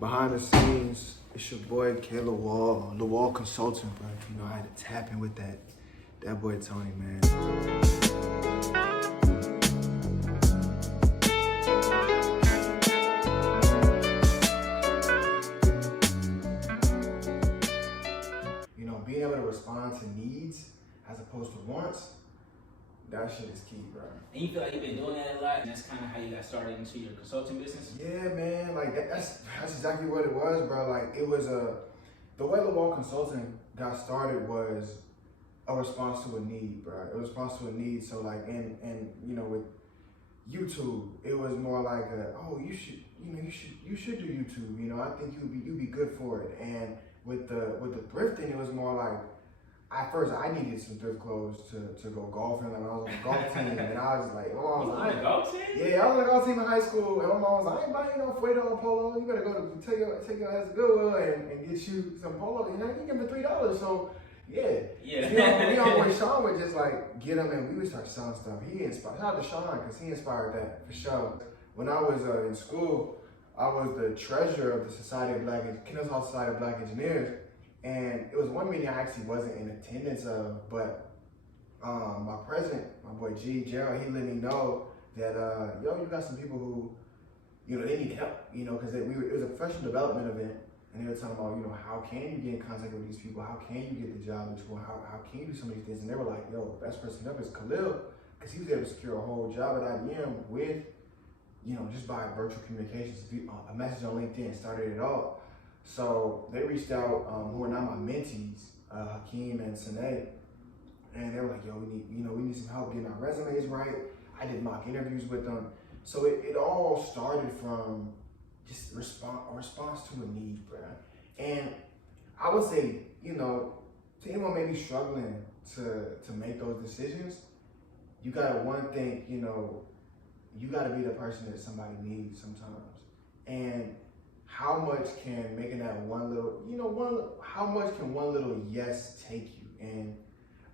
Behind the scenes, it's your boy Lawal Consulting, bro. You know, I had to tap in with that boy Tony, man. You know, being able to respond to needs as opposed to wants, that shit is key, bro. And you feel like you've been doing that a lot, and that's kind of how you got started into your consulting business? Yeah, man. Like that's exactly what it was, bro. Like it was the way Lawal Consulting got started was a response to a need, bro. It was a response to a need. So like, and you know, with YouTube, it was more like you should do YouTube. You know, I think you'd be good for it. And with the thrifting, it was more like, at first, I needed some thrift clothes to go golfing. Like, I was on a golf team, and I was just like, oh, You was on a golf team? yeah, I was on a golf team in high school, and my mom was like, I ain't buying no $40 polo. You better go to take your ass to Goodwill and get you some polo. You know, you give me $3. So, yeah. Me and boy Sean would just like get him, and we would start selling stuff. He inspired. Shout out to Sean, because he inspired that for sure. When I was in school, I was the treasurer of the Kennesaw Society of Black Engineers. And it was one meeting I actually wasn't in attendance of, but my president, my boy Gerald, he let me know that, you got some people who, they need help, because it was a professional development event, and they were talking about, how can you get in contact with these people? How can you get the job that you want? How can you do some of these things? And they were like, yo, best person up is Khalil, because he was able to secure a whole job at IBM with, just by virtual communications, a message on LinkedIn started it all. So they reached out, who are now my mentees, Hakeem and Sine, and they were like, yo, we need some help getting our resumes right. I did mock interviews with them. So it all started from just a response to a need, bro. And I would say, to anyone maybe struggling to make those decisions, you gotta think, you gotta be the person that somebody needs sometimes. And how much can making that how much can one little yes take you? And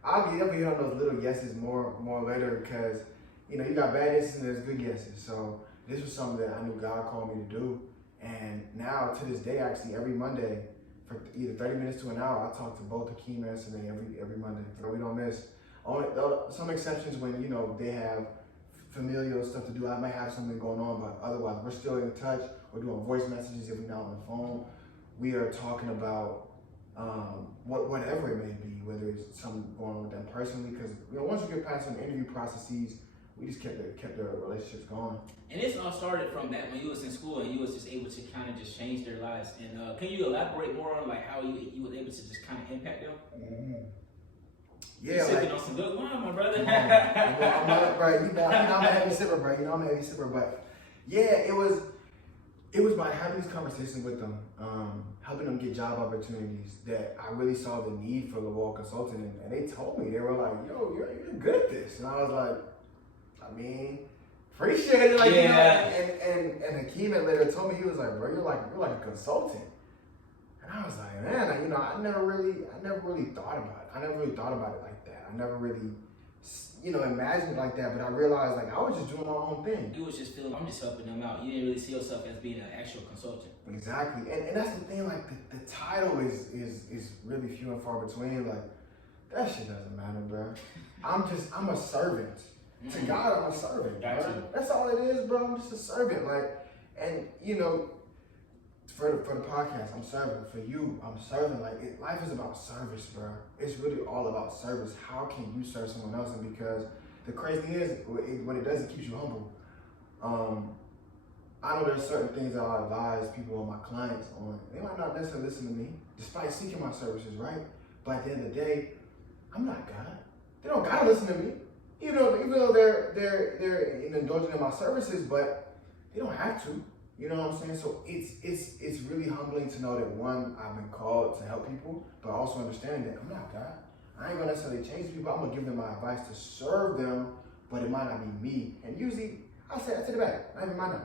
I'll get up here on those little yeses more later, because, you got bad yeses and there's good yeses. So this was something that I knew God called me to do. And now to this day, actually every Monday for either 30 minutes to an hour, I talk to both Hakeem and Sine every Monday. So we don't miss. Only some exceptions when, they have familial stuff to do. I might have something going on, but otherwise we're still in touch. We're doing voice messages every now on the phone. We are talking about whatever it may be, whether it's something going on with them personally, because once you get past some interview processes, we just kept the relationships going. And this all started from back when you was in school and you was just able to kind of just change their lives. And can you elaborate more on like how you was able to just kind of impact them? Mm-hmm. Yeah, you're sipping on some good wine, my brother. I'm not, bro. I'm a heavy sipper, bro. I'm a heavy sipper, but yeah, it was by having these conversations with them, helping them get job opportunities, that I really saw the need for Lawal Consulting, and they told me, they were like, yo, you're good at this. And I was like, appreciate it. Like, and Hakeem had later told me, he was like, bro, you're like a consultant. And I was like, man, I never really thought about it. I never really thought about it like that. I never really, imagined it like that. But I realized, like, I was just doing my own thing. You was just feeling, I'm just helping them out. You didn't really see yourself as being an actual consultant. Exactly. And that's the thing, like, the title is really few and far between. Like, that shit doesn't matter, bro. I'm a servant. To God, I'm a servant, bro. That's all it is, bro. I'm just a servant. Like, and, for the podcast, I'm serving. For you, I'm serving. Like, life is about service, bro. It's really all about service. How can you serve someone else? And because the crazy thing is, what it does, it keeps you humble. I know there's certain things that I advise people or my clients on. They might not necessarily listen to me, despite seeking my services, right? But at the end of the day, I'm not God. They don't gotta listen to me, even though they're indulging in my services, but they don't have to. You know what I'm saying? So it's really humbling to know that, one, I've been called to help people, but also understand that I'm not God. I ain't gonna necessarily change people. I'm gonna give them my advice to serve them, but it might not be me. And usually, I say to the back,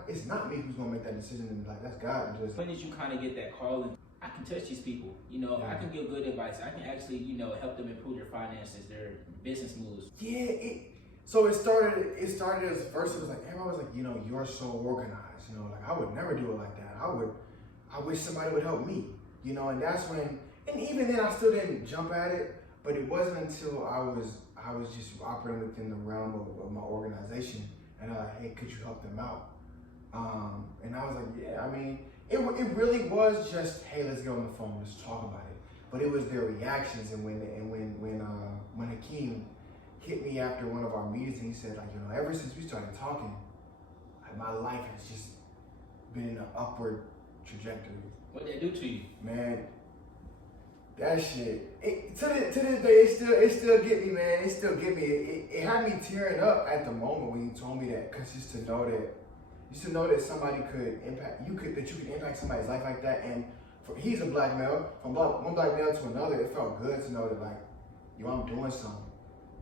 it's not me who's gonna make that decision, and like, that's God. When did you kind of get that calling? I can touch these people, I can give good advice. I can actually, help them improve their finances, their business moves. Yeah, so it started as first, it was like, everyone was like, you're so organized, like, I would never do it like that. I wish somebody would help me, you know, and that's when, and even then I still didn't jump at it, but it wasn't until I was just operating within the realm of my organization, and I was like, hey, could you help them out? And I was like, yeah, I mean, it really was just, hey, let's get on the phone, let's talk about it. But it was their reactions, and when Hakeem hit me after one of our meetings, and he said, like, you know, ever since we started talking, like, my life has just been in an upward trajectory. What did that do to you? Man, that shit, to this day, it still get me, man. It still get me. It had me tearing up at the moment when you told me that, because just to know that somebody could impact, that you could impact somebody's life like that. And he's a black male, from one black male to another, it felt good to know that, like, yo, I'm doing something.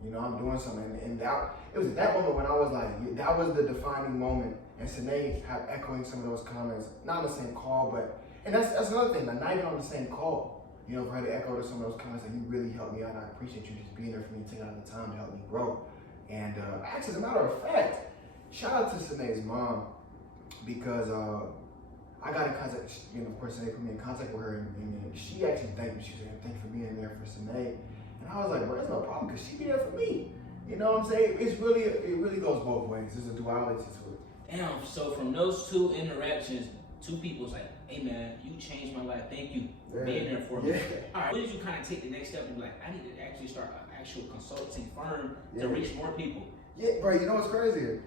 You know, I'm doing something. And that, it was at that moment when I was like, that was the defining moment. And Sinead had echoing some of those comments, not on the same call, but, and that's another thing, like, not even on the same call. You know, for her to echo to some of those comments, like, you really helped me out, and I appreciate you just being there for me and taking out the time to help me grow. And actually, as a matter of fact, shout out to Sinead's mom, because I got in contact, you know, of course, Sinead put me in contact with her, and she actually thanked me. She said, thank you for being there for Sinead. And I was like, bro, that's no problem, because she be there for me. You know what I'm saying? It really goes both ways. There's a duality to it. Damn, so from those two interactions, two people's like, hey man, you changed my life. Thank you for being there for me. All right, when did you kind of take the next step and be like, I need to actually start an actual consulting firm to reach more people? Yeah, bro, you know what's crazy?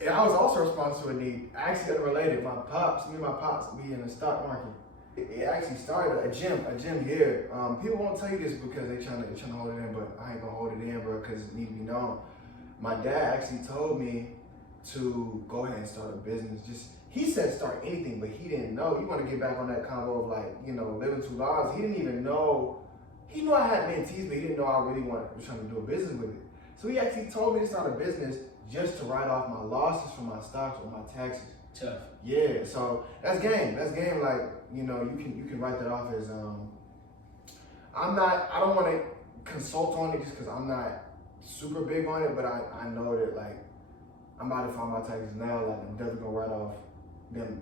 And I was also responsible to a need, actually unrelated. Me and my pops be in the stock market. It actually started a gym here. People won't tell you this because they're trying to hold it in, but I ain't gonna hold it in, bro, because it need to be known. My dad actually told me to go ahead and start a business. He said start anything, but he didn't know. You want to get back on that combo of, like, you know, living two lives. He didn't even know. He knew I had mentees, but he didn't know I really was trying to do a business with it. So he actually told me to start a business just to write off my losses from my stocks or my taxes. Tough. Yeah, so that's game. Like, you know, you can write that off as I don't want to consult on it just because I'm not super big on it, but I know that, like, I'm about to file my taxes now. Like, I'm definitely gonna write off them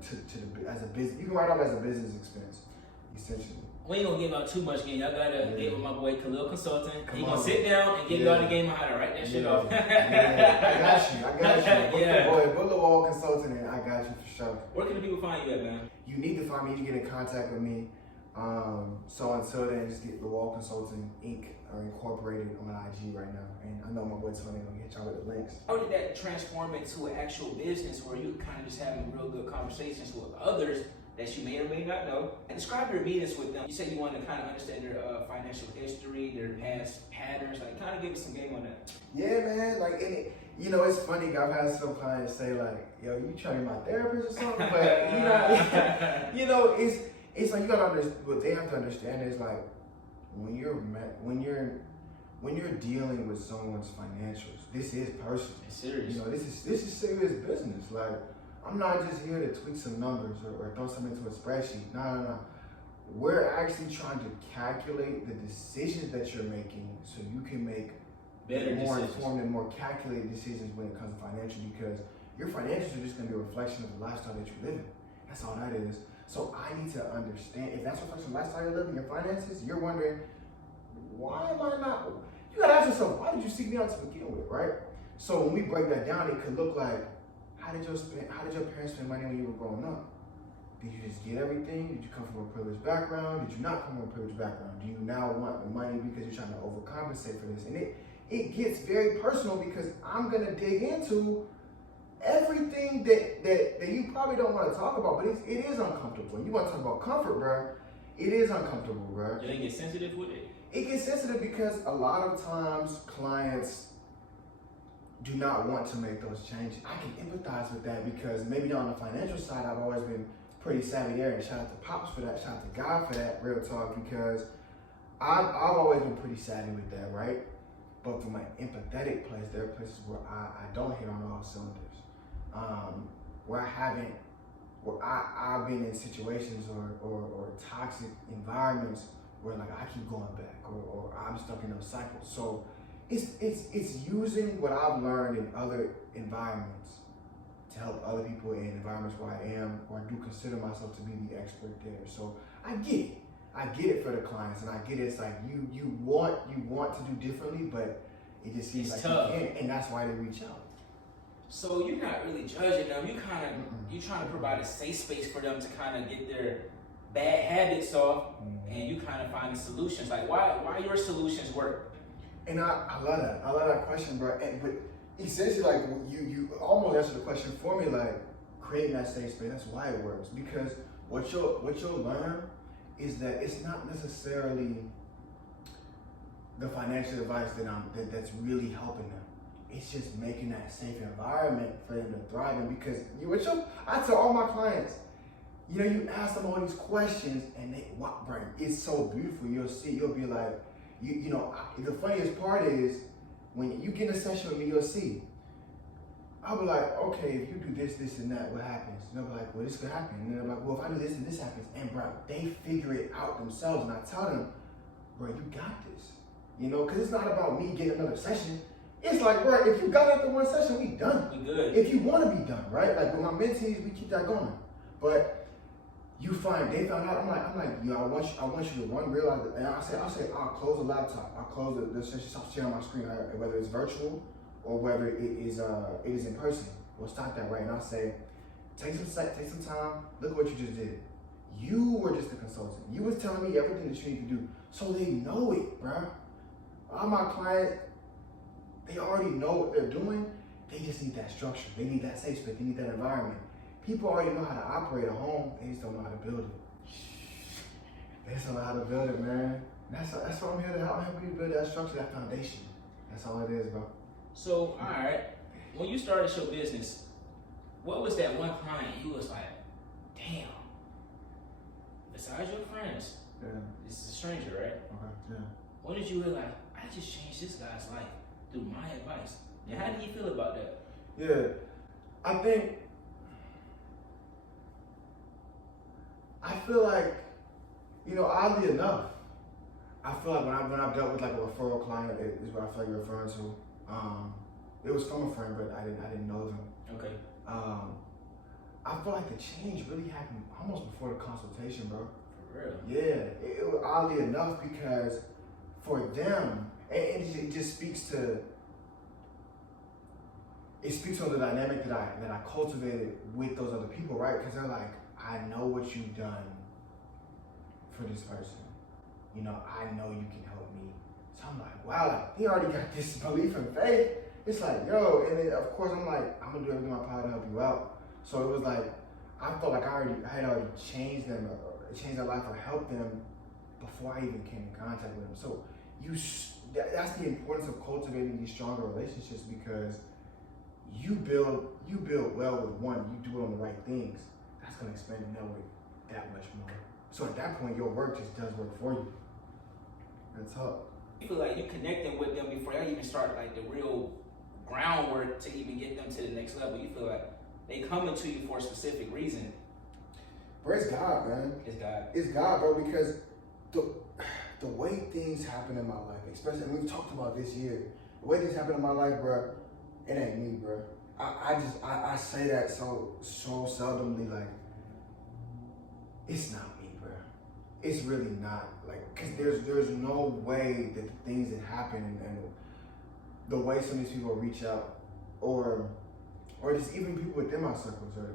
as a business. You can write off as a business expense, essentially. We ain't gonna give out too much game. Y'all gotta get with my boy Lawal Consulting. He gonna sit down and give you all the game on how to write that shit off. I got you. Yeah. Boy, put Lawal Consulting in. I got you for sure. Where can the people find you at, man? You need to find me. You need to get in contact with me. So until then, just get Lawal Consulting Inc. or Incorporated on IG right now. And I know my boy Tony gonna get y'all with the links. How did that transform into an actual business where you kind of just having real good conversations with others that you may or may not know? And describe your meetings with them. You said you wanted to kind of understand their financial history, their past patterns. Like, kind of give us some game on that. Yeah, man. Like, you know, it's funny. I've had some clients say, like, yo, you trying to be my therapist or something? But you know, you know, it's like, you gotta understand. What they have to understand is, like, when you're dealing with someone's financials, this is personal. It's serious. You know, this is serious business. Like, I'm not just here to tweak some numbers or throw something into a spreadsheet. No. We're actually trying to calculate the decisions that you're making so you can make better more decisions. Informed and more calculated decisions when it comes to financial, because your financials are just going to be a reflection of the lifestyle that you live in. That's all that is. So I need to understand, if that's a reflection of the lifestyle you're living, your finances, you're wondering, why am I not? You got to ask yourself, why did you seek me out to begin with, right? So when we break that down, it could look like, how did your parents spend money when you were growing up? Did you just get everything? Did you come from a privileged background? Did you not come from a privileged background? Do you now want the money because you're trying to overcompensate for this? And it gets very personal, because I'm gonna dig into everything that you probably don't want to talk about, but it is uncomfortable. You want to talk about comfort, bro? It is uncomfortable, bro. Do they get sensitive with it? It gets sensitive because a lot of times clients do not want to make those changes. I can empathize with that, because maybe on the financial side, I've always been pretty savvy there, and shout out to Pops for that, shout out to God for that, real talk, because I've always been pretty savvy with that, right? But for my empathetic place, there are places where I don't hit on all cylinders. Where I've been in situations or toxic environments where, like, I keep going back, or I'm stuck in those cycles. So it's using what I've learned in other environments to help other people in environments where I am or do consider myself to be the expert there. So I get it for the clients, and I get it. It's like you want to do differently, but it just seems it's like tough. you can't, and that's why they reach out. So you're not really judging them. You're trying to provide a safe space for them to kind of get their bad habits off, and you kind of find the solutions. Like why your solutions work? And I love that. I love that question, bro. But essentially, like you almost answered the question for me, like creating that safe space. That's why it works. Because what you'll learn is that it's not necessarily the financial advice that's really helping them. It's just making that safe environment for them to thrive in. Because I tell all my clients, you ask them all these questions, and bro, it's so beautiful. You'll be like, the funniest part is when you get in a session with me, you'll see. I'll be like, okay, if you do this, this, and that, what happens? And they'll be like, well, this could happen. And they're like, well, if I do this and this happens, and bro, they figure it out themselves. And I tell them, bro, you got this. Because it's not about me getting another session. It's like, bro, if you got after one session, we done. We good. If you want to be done, right? Like with my mentees, we keep that going. But they found out. I'm like, I want you to realize it. And I'll close the laptop. I'll close the session. Stop sharing my screen, whether it's virtual or whether it is in person. We'll stop that right. And I'll say, take some time. Look at what you just did. You were just a consultant. You was telling me everything that you need to do, so they know it, bro. All my clients, they already know what they're doing. They just need that structure. They need that safe space. They need that environment. People already know how to operate a home. They just don't know how to build it. They just don't know how to build it, man. That's what I'm here to help you build that structure, that foundation. That's all it is, bro. So, all right, when you started your business, what was that one client you was like, damn, besides your friends, this is a stranger, right? Okay, yeah. When did you realize, I just changed this guy's life through my advice? And how do you feel about that? Yeah, I feel like, oddly enough, I feel like when I've dealt with like a referral client, is what I feel like you're referring to. It was from a friend, but I didn't know them. Okay. I feel like the change really happened almost before the consultation, bro. For real? Yeah, it was oddly enough because for them, and it just speaks to the dynamic that I cultivated with those other people, right? Because they're like, I know what you've done for this person. I know you can help me. So I'm like, wow, like, they already got this belief and faith. It's like, yo, and then of course I'm like, I'm gonna do everything in my power to help you out. So it was like, I felt like I had already changed them, or changed their life, or helped them before I even came in contact with them. So that's the importance of cultivating these stronger relationships, because you build well with one, you do it on the right things. That's gonna expand the network that much more. So at that point, your work just does work for you. That's up. You feel like you're connecting with them before y'all even start like the real groundwork to even get them to the next level. You feel like they coming to you for a specific reason. Bro, it's God, man. It's God. It's God, bro, because the way things happen in my life, especially, and we've talked about this year, the way things happen in my life, bro, it ain't me, bro. I say that so seldomly, like, it's not me, bro. It's really not, like, because there's no way that the things that happen and the way some of these people reach out, or just even people within my circles, or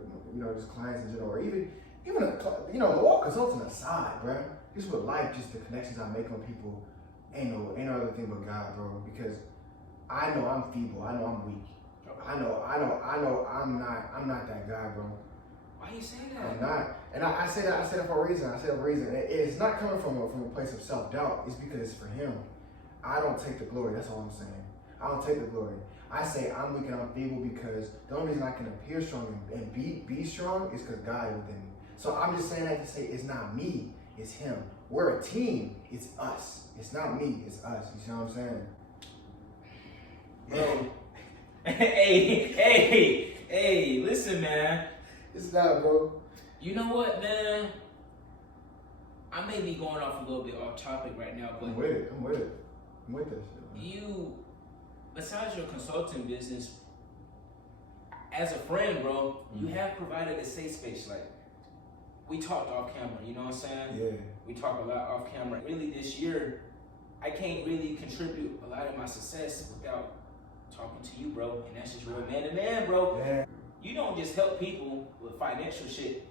just clients in general, or even Lawal Consulting aside, bro. Just with life, just the connections I make with people, ain't no other thing but God, bro. Because I know I'm feeble, I know I'm weak, I know I'm not that guy, bro. Why you say that? I'm not, and I say that for a reason. It's not coming from a place of self-doubt. It's because it's for Him. I don't take the glory. That's all I'm saying. I don't take the glory. I say I'm weak and I'm feeble because the only reason I can appear strong and be strong is because God is within me. So I'm just saying that to say it's not me, it's Him. We're a team. It's us. It's not me. It's us. You see what I'm saying? Bro. Hey, listen, man. It's not, bro. You know what, man? I may be going off a little bit off topic right now, but I'm with it. I'm with that shit, man. You, besides your consulting business, as a friend, bro, you have provided a safe space. Like, we talked off camera, you know what I'm saying? Yeah. We talk a lot off camera. Really, this year, I can't really contribute a lot of my success without talking to you, bro. And that's just real man to man, bro. Yeah. You don't just help people with financial shit.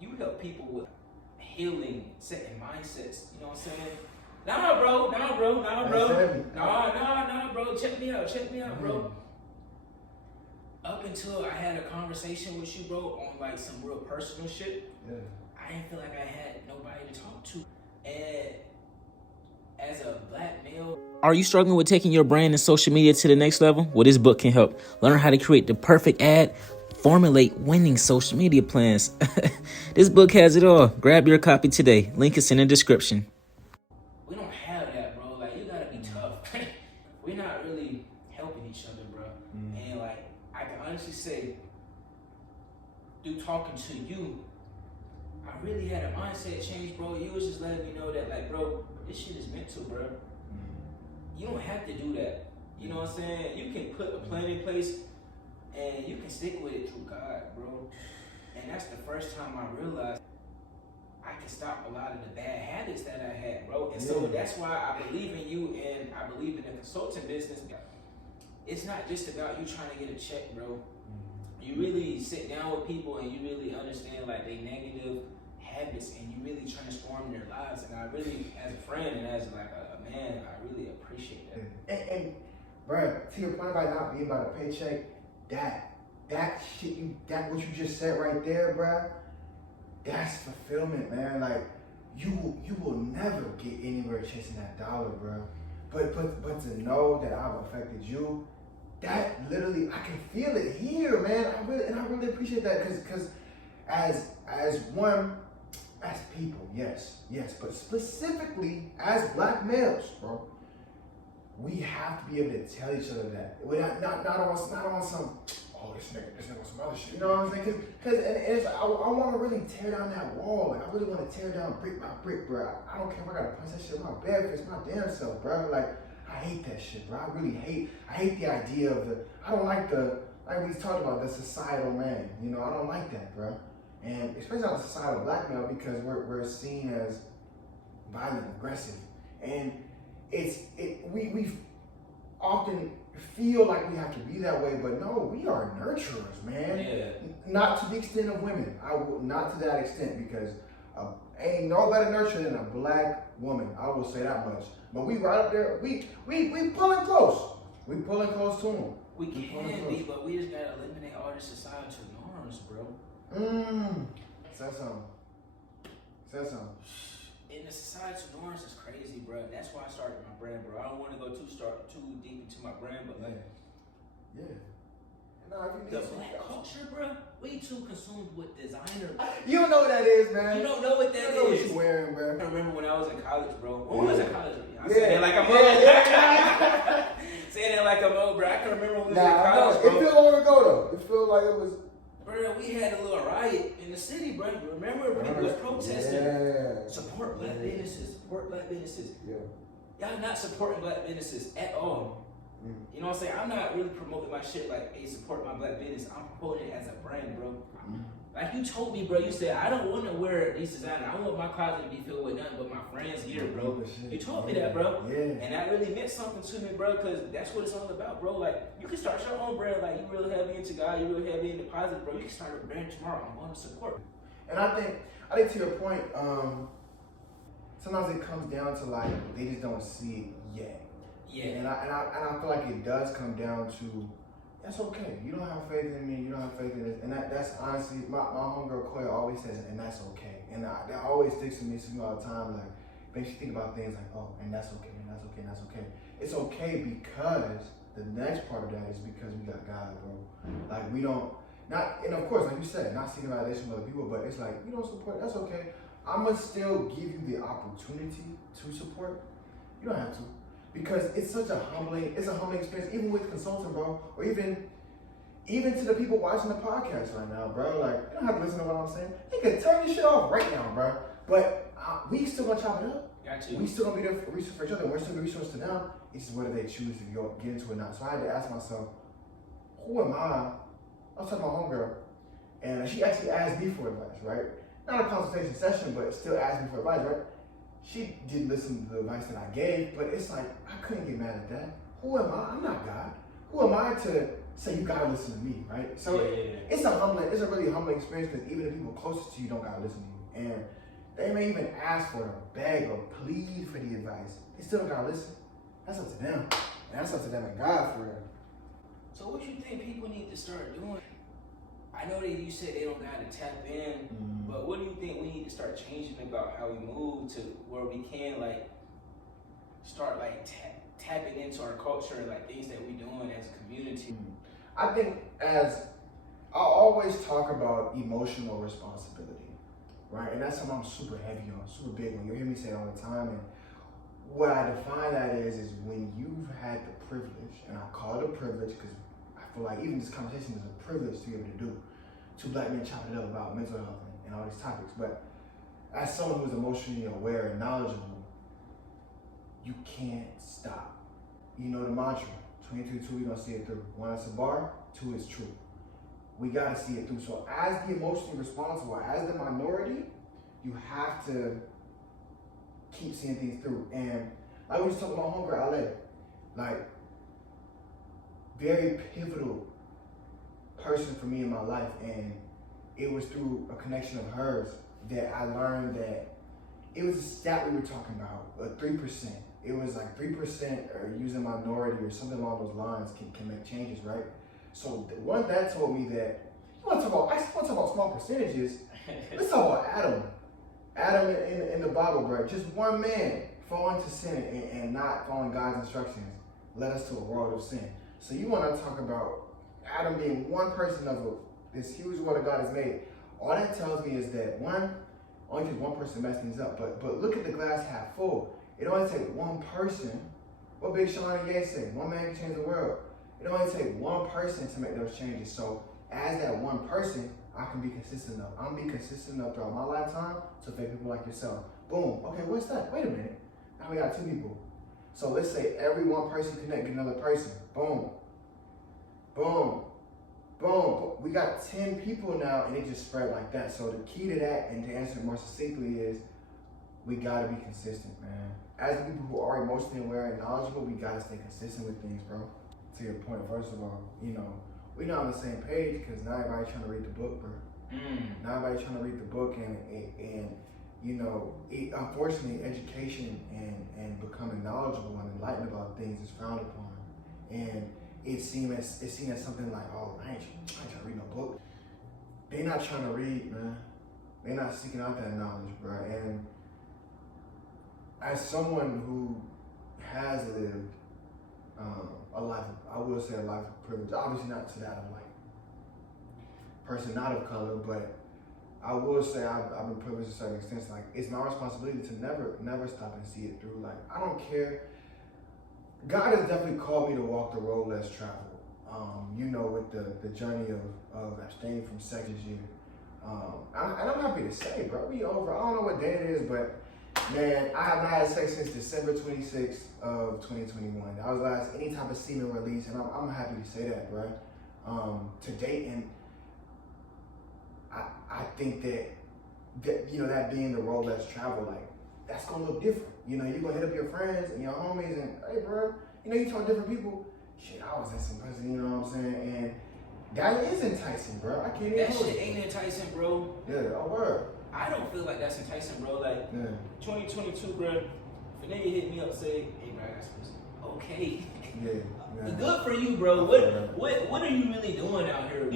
You help people with healing, setting mindsets. You know what I'm saying? Nah, bro. Nah, bro. Check me out, bro. Up until I had a conversation with you, bro, on like some real personal shit, I didn't feel like I had nobody to talk to. And as a black male, are you struggling with taking your brand and social media to the next level? Well, this book can help. Learn how to create the perfect ad, formulate winning social media plans. This book has it all. Grab your copy today. Link is in the description. We don't have that, bro. Like, you gotta be tough. We're not really helping each other, bro. And like, I can honestly say, through talking to you, I really had a mindset change, bro. You was just letting me know that, like, bro, this shit is mental, bro. You don't have to do that. You know what I'm saying? You can put a plan in place and you can stick with it through God, bro. And that's the first time I realized I can stop a lot of the bad habits that I had, bro. And so that's why I believe in you and I believe in the consulting business. It's not just about you trying to get a check, bro. You really sit down with people and you really understand like their negative habits and you really transform their lives. And I really, as a friend and as like a man, I really appreciate that. And bro, to your point about not being about a paycheck, that shit, what you just said right there, bro, that's fulfillment, man. Like, you will never get anywhere chasing that dollar, bro. But to know that I've affected you, that literally, I can feel it here, man. I really appreciate that, because as people, yes, but specifically as black males, bro, we have to be able to tell each other that. We're not on some, oh, this nigga on some other shit. You know what I'm saying? Because I want to really tear down that wall. Like, I really want to tear down brick by brick, bro. I don't care if I gotta punch that shit in my bare face, my damn self, bro. Like, I hate that shit, bro. I hate the idea of I don't like like we talked about, the societal man. You know, I don't like that, bro. And especially on the societal black male, because we're seen as violent, aggressive. And we often feel like we have to be that way, but no, we are nurturers, man. Yeah. Not to the extent of women. Not to that extent, because ain't no better nurturer than a black woman. I will say that much. But we right up there. We pulling close. We pulling close to them. We can be, but we just gotta eliminate all the societal norms, bro. Say something. And the societal norms is crazy, bro. That's why I started my brand, bro. I don't want to go too deep into my brand, but like, yeah. No, the black culture, bro. We too consumed with designer. You don't know what that is, man. You don't know what that is. You know what you wearing, bro. I remember when I was in college, bro. When I was in college, I said said it like I'm old. Saying it like I'm old, bro. I can remember when we was in college, bro. It feel long ago though. It feel like it was. Bro, we had a little riot in the city, bro. Remember people was protesting. Yeah. Support black businesses. Support black businesses. Yeah. Y'all not supporting black businesses at all. You know what I'm saying? I'm not really promoting my shit like, hey, support my black business. I'm promoting it as a brand, bro. Like you told me, bro, you said, I don't want to wear these designers. I want my closet to be filled with nothing but my friends' gear, bro. You told me that, bro. Yeah. And that really meant something to me, bro, because that's what it's all about, bro. Like, you can start your own brand. Like, you really heavy into God, you really heavy into positive, bro. You can start a brand tomorrow. I'm going to support. And I think to your point, sometimes it comes down to like, they just don't see it yet. Yeah. And I feel like it does come down to, that's okay. You don't have faith in me. You don't have faith in this. And that's honestly, my homegirl Koya always says, and that's okay. And that always sticks to me all the time. Like, makes you think about things like, oh, and that's okay, and that's okay, and that's okay. It's okay because the next part of that is because we got God, bro. Like, we don't, and of course, like you said, not seeking validation from other people, but it's like, you don't support, that's okay. I'm going to still give you the opportunity to support. You don't have to. Because it's such a humbling experience, even with consulting, bro, or even to the people watching the podcast right now, bro. Like, you don't have to listen to what I'm saying. You can turn this shit off right now, bro. But we still gonna chop it up. Got you. We still gonna be there for research for each other. We're still gonna be resource to them. It's just whether they choose to get into it or not. So I had to ask myself, who am I I was talking to my homegirl, and she actually asked me for advice, right? Not a consultation session, but still asked me for advice, right? She didn't listen to the advice that I gave, but it's like, I couldn't get mad at that. Who am I? I'm not God. Who am I to say you gotta listen to me, right? So it's a really humbling experience, because even the people closest to you don't gotta listen to you. And they may even ask for it, or beg or plead for the advice. They still don't gotta listen. That's up to them. And that's up to them and God, for real. So what you think people need to start doing? I know that you said they don't got to tap in, but what do you think we need to start changing about how we move to where we can like start like tapping into our culture and like things that we're doing as a community? I think I always talk about emotional responsibility, right? And that's something I'm super heavy on, super big on. You'll hear me say it all the time. And what I define that is when you've had the privilege, and I call it a privilege because I feel like even this conversation is a privilege to be able to do. Two black men chopping it up about mental health and all these topics. But as someone who's emotionally aware and knowledgeable, you can't stop. You know the mantra, 22, we're gonna see it through. 1, it's a bar, 2, it's true. We gotta see it through. So as the emotionally responsible, as the minority, you have to keep seeing things through. And like we was talking about homegirl, LA, like very pivotal person for me in my life, and it was through a connection of hers that I learned that it was a stat we were talking about, 3%. It was like 3% or using minority or something along those lines can make changes, right? So one that told me that I want to talk about small percentages. Let's talk about Adam. Adam in the Bible, bro. Just one man falling to sin and not following God's instructions led us to a world of sin. So you want to talk about Adam being one person of this huge world that God has made. All that tells me is that only takes one person to mess things up. But look at the glass half full. It only takes one person. What Big Sean and Ye say? One man can change the world. It only takes one person to make those changes. So as that one person, I can be consistent enough. I'm gonna be consistent enough throughout my lifetime to affect people like yourself. Boom. Okay, what's that? Wait a minute. Now we got 2 people. So let's say every one person connect with another person. Boom. Boom. Boom. We got 10 people now, and it just spread like that. So the key to that, and to answer it more succinctly, is we gotta be consistent, man. As people who are emotionally aware and knowledgeable, we gotta stay consistent with things, bro. To your point, first of all, we're not on the same page because not everybody's trying to read the book, bro. Not everybody's trying to read the book, and unfortunately, education and becoming knowledgeable and enlightened about things is frowned upon, and it's seen as something like, oh, I ain't trying to read no book. They're not trying to read, man. They're not seeking out that knowledge, bro. And as someone who has lived a life of privilege, obviously not to that of like person not of color, but I will say I've been privileged to a certain extent. Like, it's my responsibility to never stop and see it through. Like, I don't care. God has definitely called me to walk the road less traveled. With the journey of abstaining from sex this year. And I'm happy to say, bro, we over. I don't know what day it is, but man, I have not had sex since December 26th of 2021. That was the last any type of semen release, and I'm happy to say that, bro. To date, and I think that that being the road less traveled, like, that's gonna look different. You're gonna hit up your friends and your homies and, hey, bro, you talk to different people. Shit, I was in some person, you know what I'm saying? And that is enticing, bro. I can't even. That shit ain't enticing, bro. Yeah, word. I don't feel like that's enticing, bro. Like, 2022, bro. If a nigga hit me up, say, hey, bro, I got some pussy. Okay. Yeah. Good for you, bro. What are you really doing out here?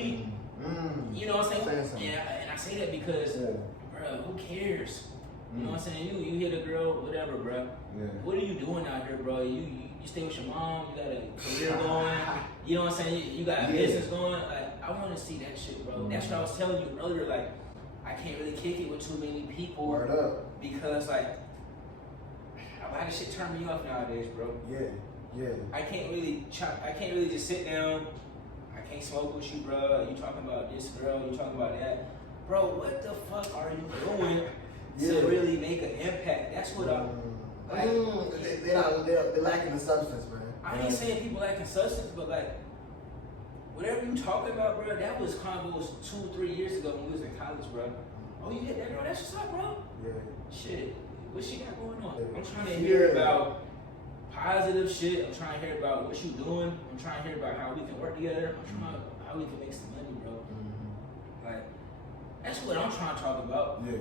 You know what I'm saying? And I say that because, bro, who cares? You know what I'm saying? You hit a girl, whatever, bro. Yeah. What are you doing out here, bro? You stay with your mom, you got a career going, you know what I'm saying? You got a business going. Like, I want to see that shit, bro. That's what I was telling you earlier. Like, I can't really kick it with too many people. Word up. Because, like, a lot of shit turn me off nowadays, bro. Yeah. I can't really just sit down. I can't smoke with you, bro. You talking about this girl, you talking about that. Bro, what the fuck are you doing to really make an impact? That's what I'm like. They're lacking the substance, man. I ain't saying people lacking substance, but like, whatever you talking about, bro, that was combos 2-3 years ago when we was in college, bro. Oh, you hit that girl? That's what's up, bro. Yeah. Shit, what she got going on? I'm trying to hear about positive shit. I'm trying to hear about what you doing. I'm trying to hear about how we can work together. I'm trying to how we can make some money, bro. Like, that's what I'm trying to talk about. Yeah.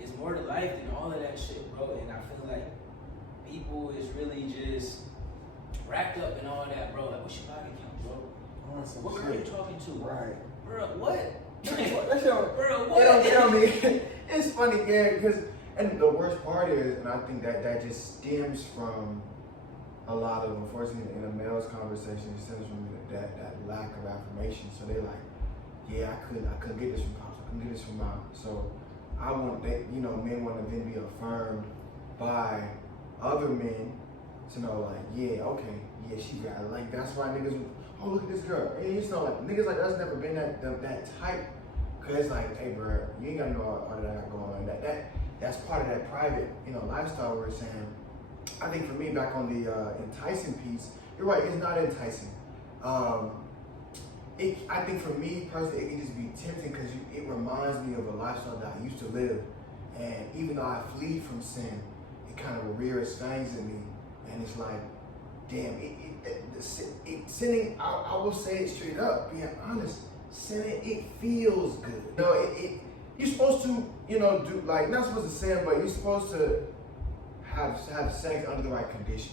It's more to life than all of that shit, bro. And I feel like people is really just wrapped up in all that, bro. Like, what's your body count, bro? What girl are you talking to? Right. Bro, what? Bro, what? They don't tell me. It's funny, yeah, because, and the worst part is, and I think that just stems from a lot of, unfortunately, in a male's conversation, it stems from that lack of affirmation. So they're like, yeah, I couldn't get this from pops, I couldn't get this from mom. So I want that, men want to then be affirmed by other men to know, like, yeah, okay, yeah, she got it. Like, that's why niggas, oh, look at this girl. And it's not like, niggas like us never been that type. Cause it's like, hey, bro, you ain't gotta know all that I got going on. That's part of that private, lifestyle we're saying. I think for me, back on the enticing piece, you're right, it's not enticing. I think for me personally, it can just be tempting because it reminds me of a lifestyle that I used to live. And even though I flee from sin, it kind of rears fangs in me. And it's like, damn, sinning, I will say it straight up, being honest, sinning, it feels good. You're supposed to, do, like, not supposed to sin, but you're supposed to have sex under the right condition.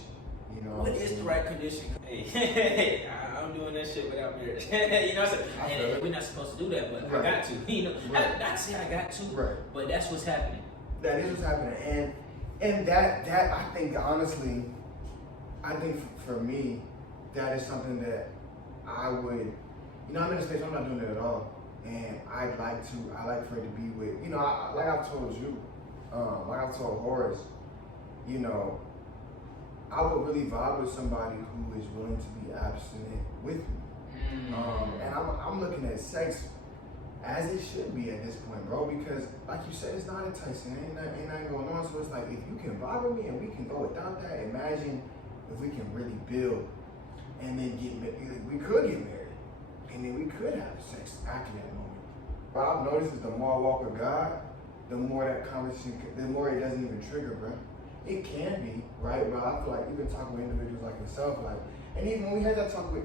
What is the right condition? Hey, I'm doing that shit without marriage. You know what I'm saying? And we're not supposed to do that, but right. I got to. Right. Not to say I got to, right. But that's what's happening. That is what's happening, and that I think honestly, for me, that is something that I would, I'm in a space I'm not doing it at all, and I like for it to be with, like I've told you, like I've told Horace, I would really vibe with somebody who is willing to be abstinent with me. And I'm looking at sex as it should be at this point, bro, because like you said, it's not enticing, ain't nothing going on. So it's like, if you can vibe with me and we can go without that, imagine if we can really build and then get married. We could get married and then we could have sex after that moment. But I've noticed is the more I walk with God, the more that conversation, the more it doesn't even trigger, bro. It can be, right? But I feel like even talking with individuals like yourself, like, and even when we had that talk with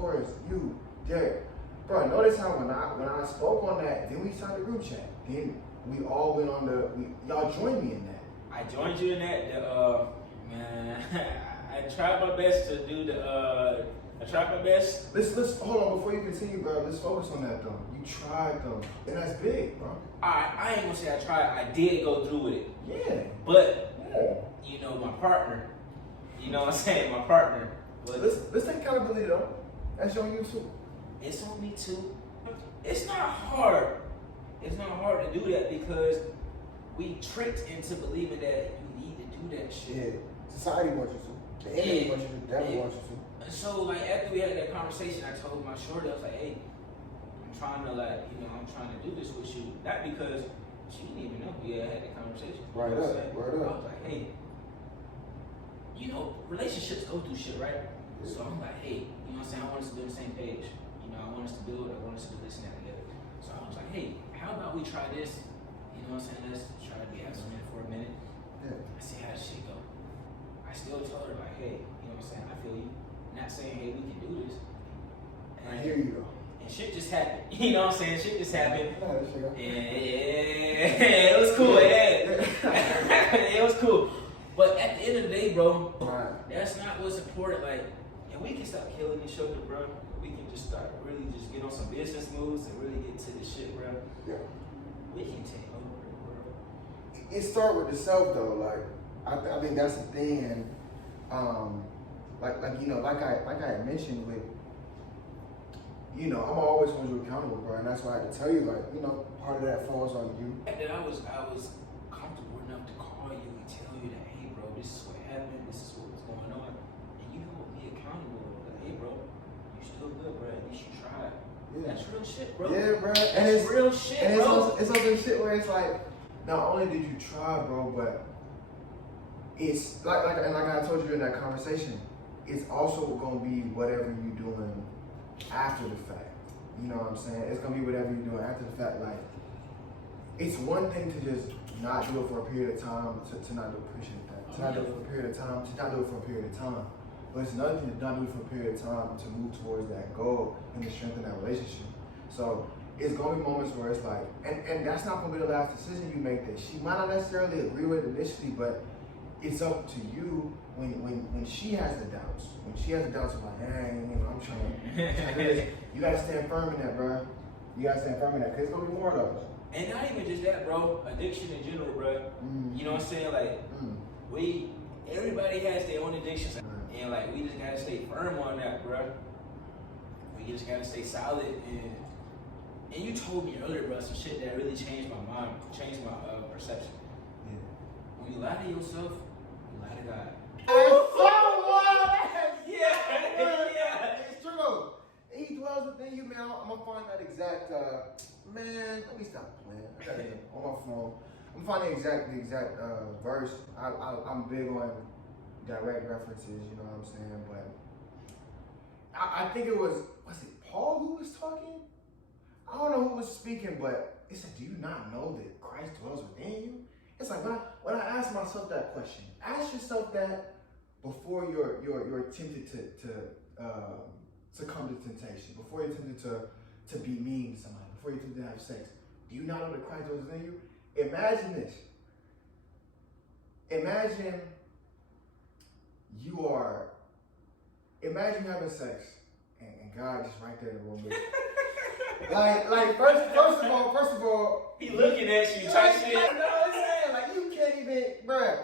Horace, you, Derek, bro, notice how when I spoke on that, then we started the group chat. Then we all went on y'all joined me in that. I joined you in that. Man, I tried my best to do I tried my best. Let's hold on before you continue, bro. Let's focus on that though. You tried though, and that's big, bro. I ain't gonna say I tried. I did go through with it. Yeah. But my partner. You know what I'm saying? My partner. But let's take accountability though. That's on you too. It's on me too. It's not hard. It's not hard to do that because we tricked into believing that you need to do that shit. Yeah. Society wants you to. The enemy wants you to. The devil wants you to. So like after we had that conversation, I told my shorty, I was like, hey, I'm trying to do this with you. Not because she didn't even know we had that conversation. Right up. I was like, hey, relationships go through shit, right? Yeah. So I'm like, hey, I want us to be on the same page. I want us to build, I want us to do this and that together. So I was like, hey, how about we try this? Let's try to be abstinent for a minute. Yeah. I see how this shit go. I still told her like, hey, I feel you. Not saying, hey, we can do this. And I hear you though. And shit just happened. Shit just happened. Yeah, it was cool. It was cool. But at the end of the day, bro, that's not what's important. Like, and we can stop killing each other, bro. We can just start really just get on some business moves and really get to this shit, bro. Yeah. We can take over the world. It start with the self though. Like, I think that's the thing. And like I had mentioned with, I'm always holding you accountable, bro. And that's why I had to tell you, like, part of that falls on you. That I was comfortable enough to call you and tell you that, hey, bro, this is what happened. This is what was going on. And you hold me accountable. Like, hey, bro, you still good, bro. At least you tried. Yeah. That's real shit, bro. Yeah, bro. And it's real shit, and bro. It's also shit where it's like, not only did you try, bro, but it's like I told you in that conversation, it's also gonna be whatever you doing after the fact. You know what I'm saying? It's gonna be whatever you're doing after the fact. Like, it's one thing to just not do it for a period of time, to not do appreciate that. To not do it for a period of time, to not do it for a period of time. But it's another thing to not do it for a period of time to move towards that goal and to strengthen that relationship. So it's gonna be moments where it's like, and that's not gonna be the last decision you make that she might not necessarily agree with initially, but it's up to you when she has the doubts. When she has the doubts of like, hey, you know, I'm trying to do this. You gotta stand firm in that, bro. You gotta stand firm in that, because it's gonna be more of those. And not even just that, bro. Addiction in general, bro. You know what I'm saying? Like, everybody has their own addictions. And like, we just gotta stay firm on that, bro. We just gotta stay solid. And you told me earlier, bro, some shit that really changed my mind, changed my perception. Yeah. When you lie to yourself, you lie to God. Yeah. It's true though. He dwells within you, man. I'm gonna find that exact. Man, let me stop playing. I got it on my phone. I'm finding the exact verse. I'm big on direct references. You know what I'm saying? But I think it was it Paul who was talking? I don't know who was speaking, but it said, "Do you not know that Christ dwells within you?" It's like when I ask myself that question, ask yourself that before you're tempted to succumb to temptation, before you're tempted to be mean to somebody, before you're tempted to have sex. Do you not know that Christ dwells within you? Imagine this. Imagine having sex and God just right there in the room with you. Like first of all, he looking at you, type shit. You know what I'm saying? Like, you can't even, bruh.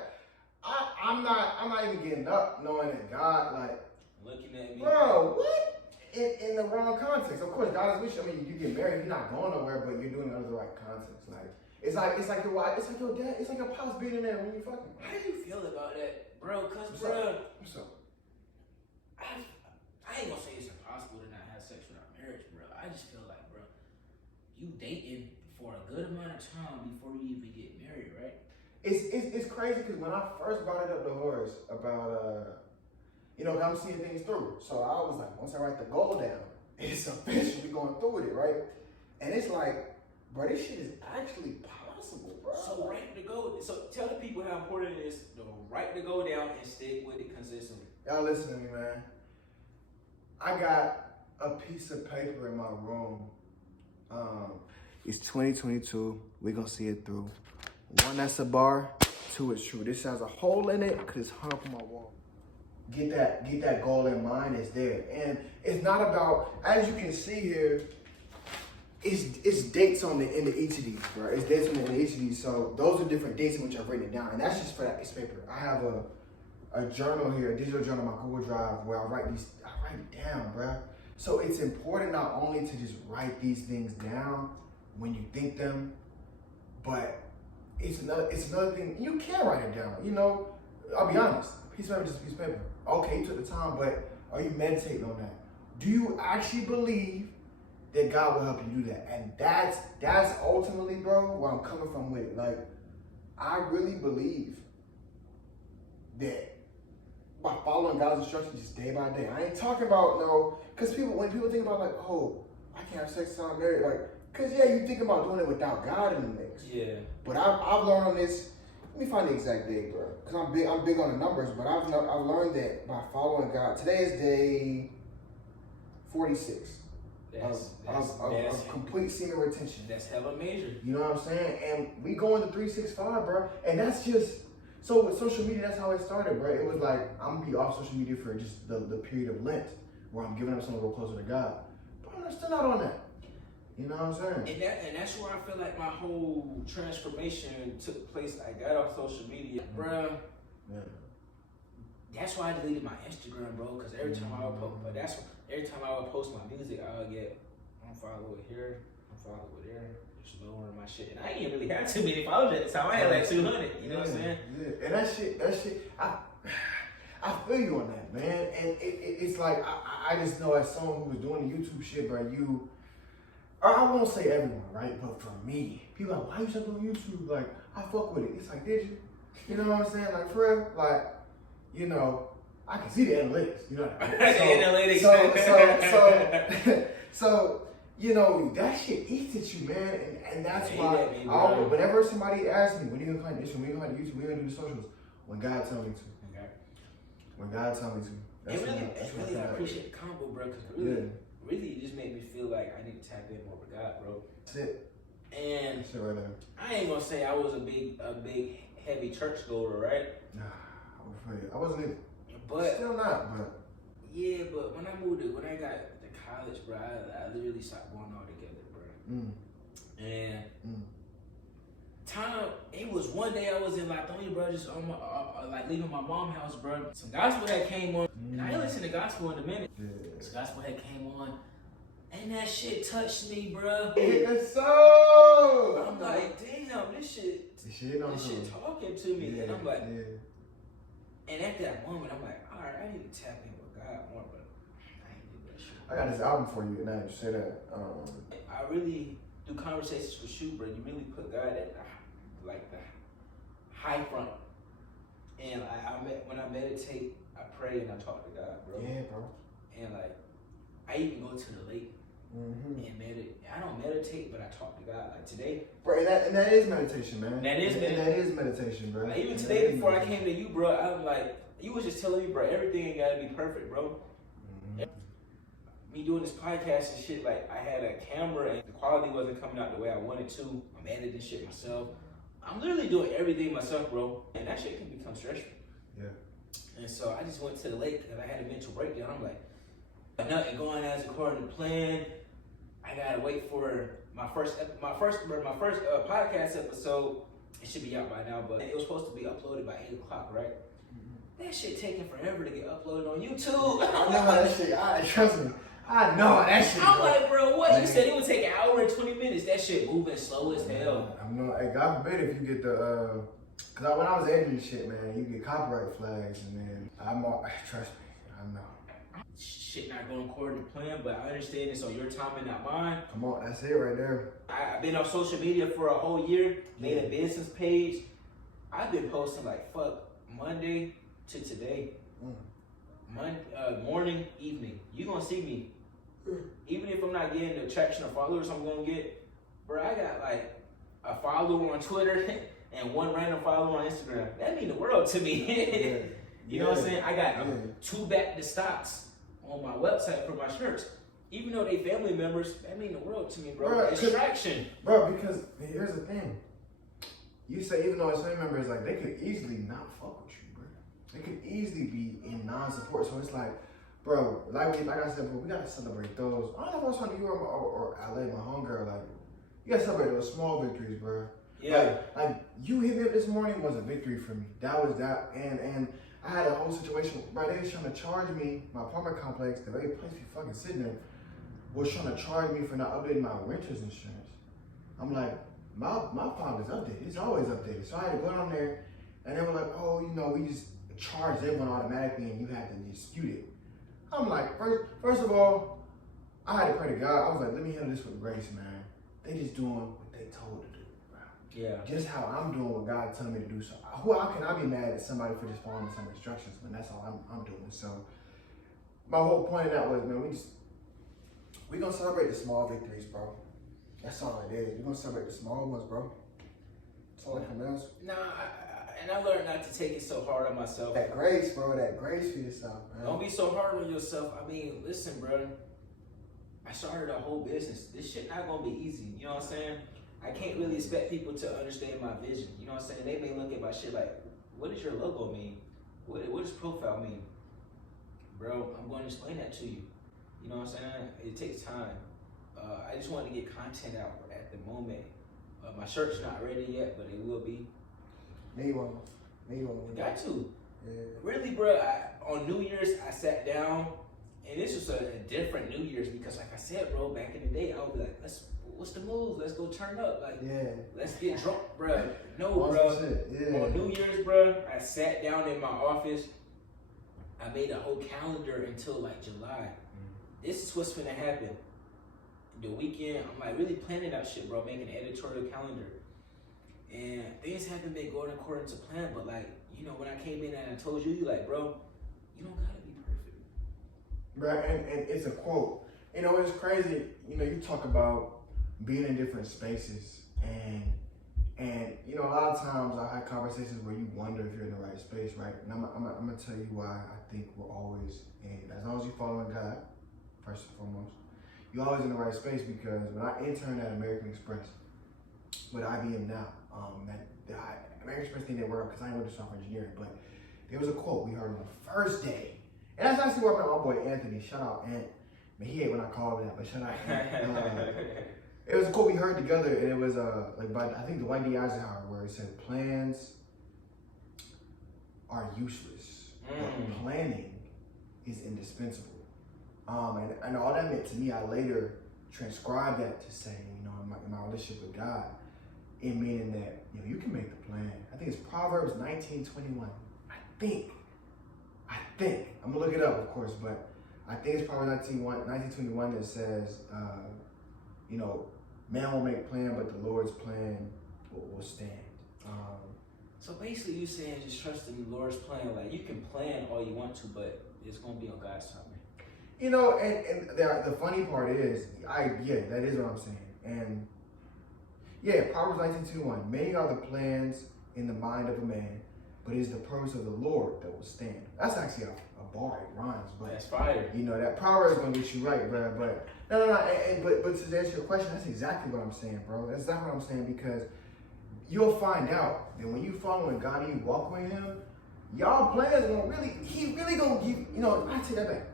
I'm not even getting up knowing that God, like, looking at me, bro. What? In the wrong context. Of course, God is with you. I mean, you get married, you're not going nowhere, but you're doing it under the right context. Like, it's like your wife, it's like your dad, it's like your pops being in there when you fucking. How do you feel about that, bro? Cause What's bro, up? What's up? I ain't gonna say it's impossible to not have sex without marriage, bro. I just feel like, bro, you dating for a good amount of time before you even get married, right? It's crazy because when I first brought it up to Horace about I'm seeing things through. So I was like, once I write the goal down, it's officially going through with it, right? And it's like, bro, this shit is actually possible, bro. So write the goal. So tell the people how important it is to write the goal down and stick with it consistently. Y'all listen to me, man. I got a piece of paper in my room. It's 2022. We're gonna see it through. 1, that's a bar. 2, it's true. This has a hole in it because it's hung up on my wall. Get that goal in mind. It's there, and it's not about, as you can see here, it's dates on the end of each of these, bro. It's dates on the end of each of these. So those are different dates in which I've written it down, and that's just for that piece of paper. I have a journal here, a digital journal on my Google Drive where I write it down, bro. So it's important not only to just write these things down when you think them, but it's another thing. You can write it down. You know, I'll be honest. Piece of paper, just a piece of paper. Okay, you took the time, but are you meditating on that? Do you actually believe that God will help you do that? And that's ultimately, bro, where I'm coming from with it. Like, I really believe that by following God's instructions just day by day. I ain't talking about because when people think about like, oh, I can't have sex until I'm married, like, because you think about doing it without God in the mix. Yeah. But I've learned on this. Let me find the exact date, bro. Because I'm big on the numbers, but I've learned that by following God. Today is day 46 of complete semen retention. That's hella major. You know what I'm saying? And we go into 365, bro. And that's just, so with social media, that's how it started, bro. It was like, I'm going to be off social media for just the period of Lent, where I'm giving up something a little closer to God. But I'm still not on that. You know what I'm saying? And that's where I feel like my whole transformation took place. I got off social media, bro. Yeah. That's why I deleted my Instagram, bro. Because every time I would post my music, I would get unfollowed here, unfollowed there, just lowering my shit. And I didn't really have too many followers at the time. I had like 200. You know what I'm saying? Yeah. And that shit. I feel you on that, man. And it's like I just know as someone who was doing the YouTube shit, bro, or I won't say everyone, right? But for me, people are like, why you stuck on YouTube? Like, I fuck with it. It's like, did you? You know what I'm saying? Like, for real? Like, I can see the analytics, you know what I mean? The analytics. So, you know, that shit eats at you, man. And that's why whenever somebody asks me, when are you gonna do this, when are you gonna do YouTube, when are you gonna do the socials, when God tells me to. Okay. When God tells me to. That's really, I appreciate the combo, bro, because really, it just made me feel like I need to tap in more with God, bro. That's it. And that's it right there. I ain't gonna say I was a big, heavy church goer, right? Nah, I'm afraid I wasn't either. But still not, but yeah, but when I got to college, bro, I literally stopped going altogether, bro. And it was one day I was in Latonia, bro, just on my like leaving my mom's house, bro. Some gospel had came on, and I ain't listened to gospel in a minute. Yeah. Some gospel had came on, and that shit touched me, bro. It's so. I'm like, damn, this shit talking to me, and I'm like, and at that moment, I'm like, all right, I need to tap in with God more, but I ain't do that shit. I got this album for you, and now you say that. I really do conversations with you, bro. You really put God at the high front. And when I meditate, I pray and I talk to God, bro. Yeah, bro. And like, I even go to the lake and meditate. I don't meditate, but I talk to God. Like today, bro. And that is meditation, man. That is meditation, bro. Like, even today, before I came to you, bro, I'm like, you was just telling me, bro, everything ain't gotta be perfect, bro. Me doing this podcast and shit, like I had a camera and the quality wasn't coming out the way I wanted to. I'm editing shit myself. I'm literally doing everything myself, bro. And that shit can become stressful. Yeah. And so I just went to the lake and I had a mental breakdown. I'm like, nothing going as according to plan. I gotta wait for my first podcast episode. It should be out by now, but it was supposed to be uploaded by 8 o'clock, right? That shit taking forever to get uploaded on YouTube. I know how that shit. Trust me. I know how that shit. I'm like, bro, what? Man. You said it would take an hour and 20 minutes. That shit moving slow as hell. I know. Hey, God forbid if you get the, cause when I was editing shit, man, you get copyright flags, and then trust me, I know. Shit not going according to plan, but I understand it's on your time and not mine. Come on, that's it right there. I've been on social media for a whole year, made a business page. I've been posting like Monday to today. Morning, evening. You gonna see me. Even if I'm not getting the traction of followers I'm gonna get, bro, I got like a follower on Twitter and one random follower on Instagram. That mean the world to me. You know what I'm saying? I got 2 back to stocks on my website for my shirts. Even though they family members, that mean the world to me, bro. Distraction. Bro, because here's the thing. You say even though it's family members, like they could easily not fuck with you, bro. They could easily be in non-support. So it's like, bro, like I said, bro, we gotta celebrate those. I don't know if I was talking to you or LA, my homegirl. Like, you gotta celebrate those small victories, bro. Yeah. Like you hit me up this morning was a victory for me. That was that, and I had a whole situation. Bro, they was trying to charge me. My apartment complex, the very place we fucking sitting in, was trying to charge me for not updating my renter's insurance. I'm like, my file is updated. It's always updated. So I had to go down there, and they were like, oh, you know, we just charge everyone automatically, and you had to dispute it. I'm like, first of all, I had to pray to God. I was like, let me handle this with grace, man. They just doing what they told to do, bro. Yeah. Just how I'm doing what God telling me to do. So how can I be mad at somebody for just following some instructions when that's all I'm doing? So my whole point of that was, man, we gonna celebrate the small victories, bro. That's all it is. We're gonna celebrate the small ones, bro. That's all that else. Nah, and I learned not to take it so hard on myself. That grace, bro, that grace for yourself, man. Don't be so hard on yourself. I mean, listen, bro. I started a whole business. This shit not gonna be easy. You know what I'm saying? I can't really expect people to understand my vision. You know what I'm saying? They may look at my shit like, what does your logo mean? What does profile mean? Bro, I'm going to explain that to you. You know what I'm saying? It takes time. I just want to get content out at the moment. My shirt's not ready yet, but it will be. Need one. Got to. Yeah. Really, bro, on New Year's, I sat down, and this was a different New Year's because, like I said, bro, back in the day, I would be like, what's the move? Let's go turn up. Like, let's get drunk, bro. No, bro. Yeah. On New Year's, bro, I sat down in my office. I made a whole calendar until like July. This is what's gonna happen. The weekend, I'm like really planning out shit, bro, making an editorial calendar. And things haven't been going according to plan, but like, you know, when I came in and I told you, like, bro, You don't gotta be perfect. Right, and it's a quote. You know, it's crazy. You know, you talk about being in different spaces, and you know, a lot of times I had conversations where you wonder if you're in the right space, right? And I'm gonna tell you why I think we're always in. As long as you're following God, first and foremost, you're always in the right space. Because when I interned at American Express, with IBM now, the American Express thing didn't work because I went to software engineering, but there was a quote we heard on the first day, and that's actually where I met my boy Anthony. Shout out Ant. Man, he hate when I call him that, but shout out Ant. It was a quote we heard together, and it was like by I think Dwight D. Eisenhower, where he said, "Plans are useless, but planning is indispensable." And all that meant to me, I later transcribed that to say, you know, in my relationship with God, in meaning that, you know, you can make the plan. I think it's Proverbs 19:21. I think. I'm gonna look it up, of course, but I think it's Proverbs 19:21 that says, you know, man will make plan, but the Lord's plan will stand. So basically, you saying just trust in the Lord's plan. Like, you can plan all you want to, but it's gonna be on God's timing. You know, and the funny part is, that is what I'm saying. And yeah, Proverbs 19:21. Many are the plans in the mind of a man, but it is the purpose of the Lord that will stand. That's actually a bar. It rhymes, but that's fire. You know, that Proverbs is gonna get you right, bro. But no. But to answer your question, that's exactly what I'm saying, bro. That's exactly what I'm saying, because you'll find out that when you following God and you walk with Him, y'all plans gonna He really gonna give. You know, I take that back.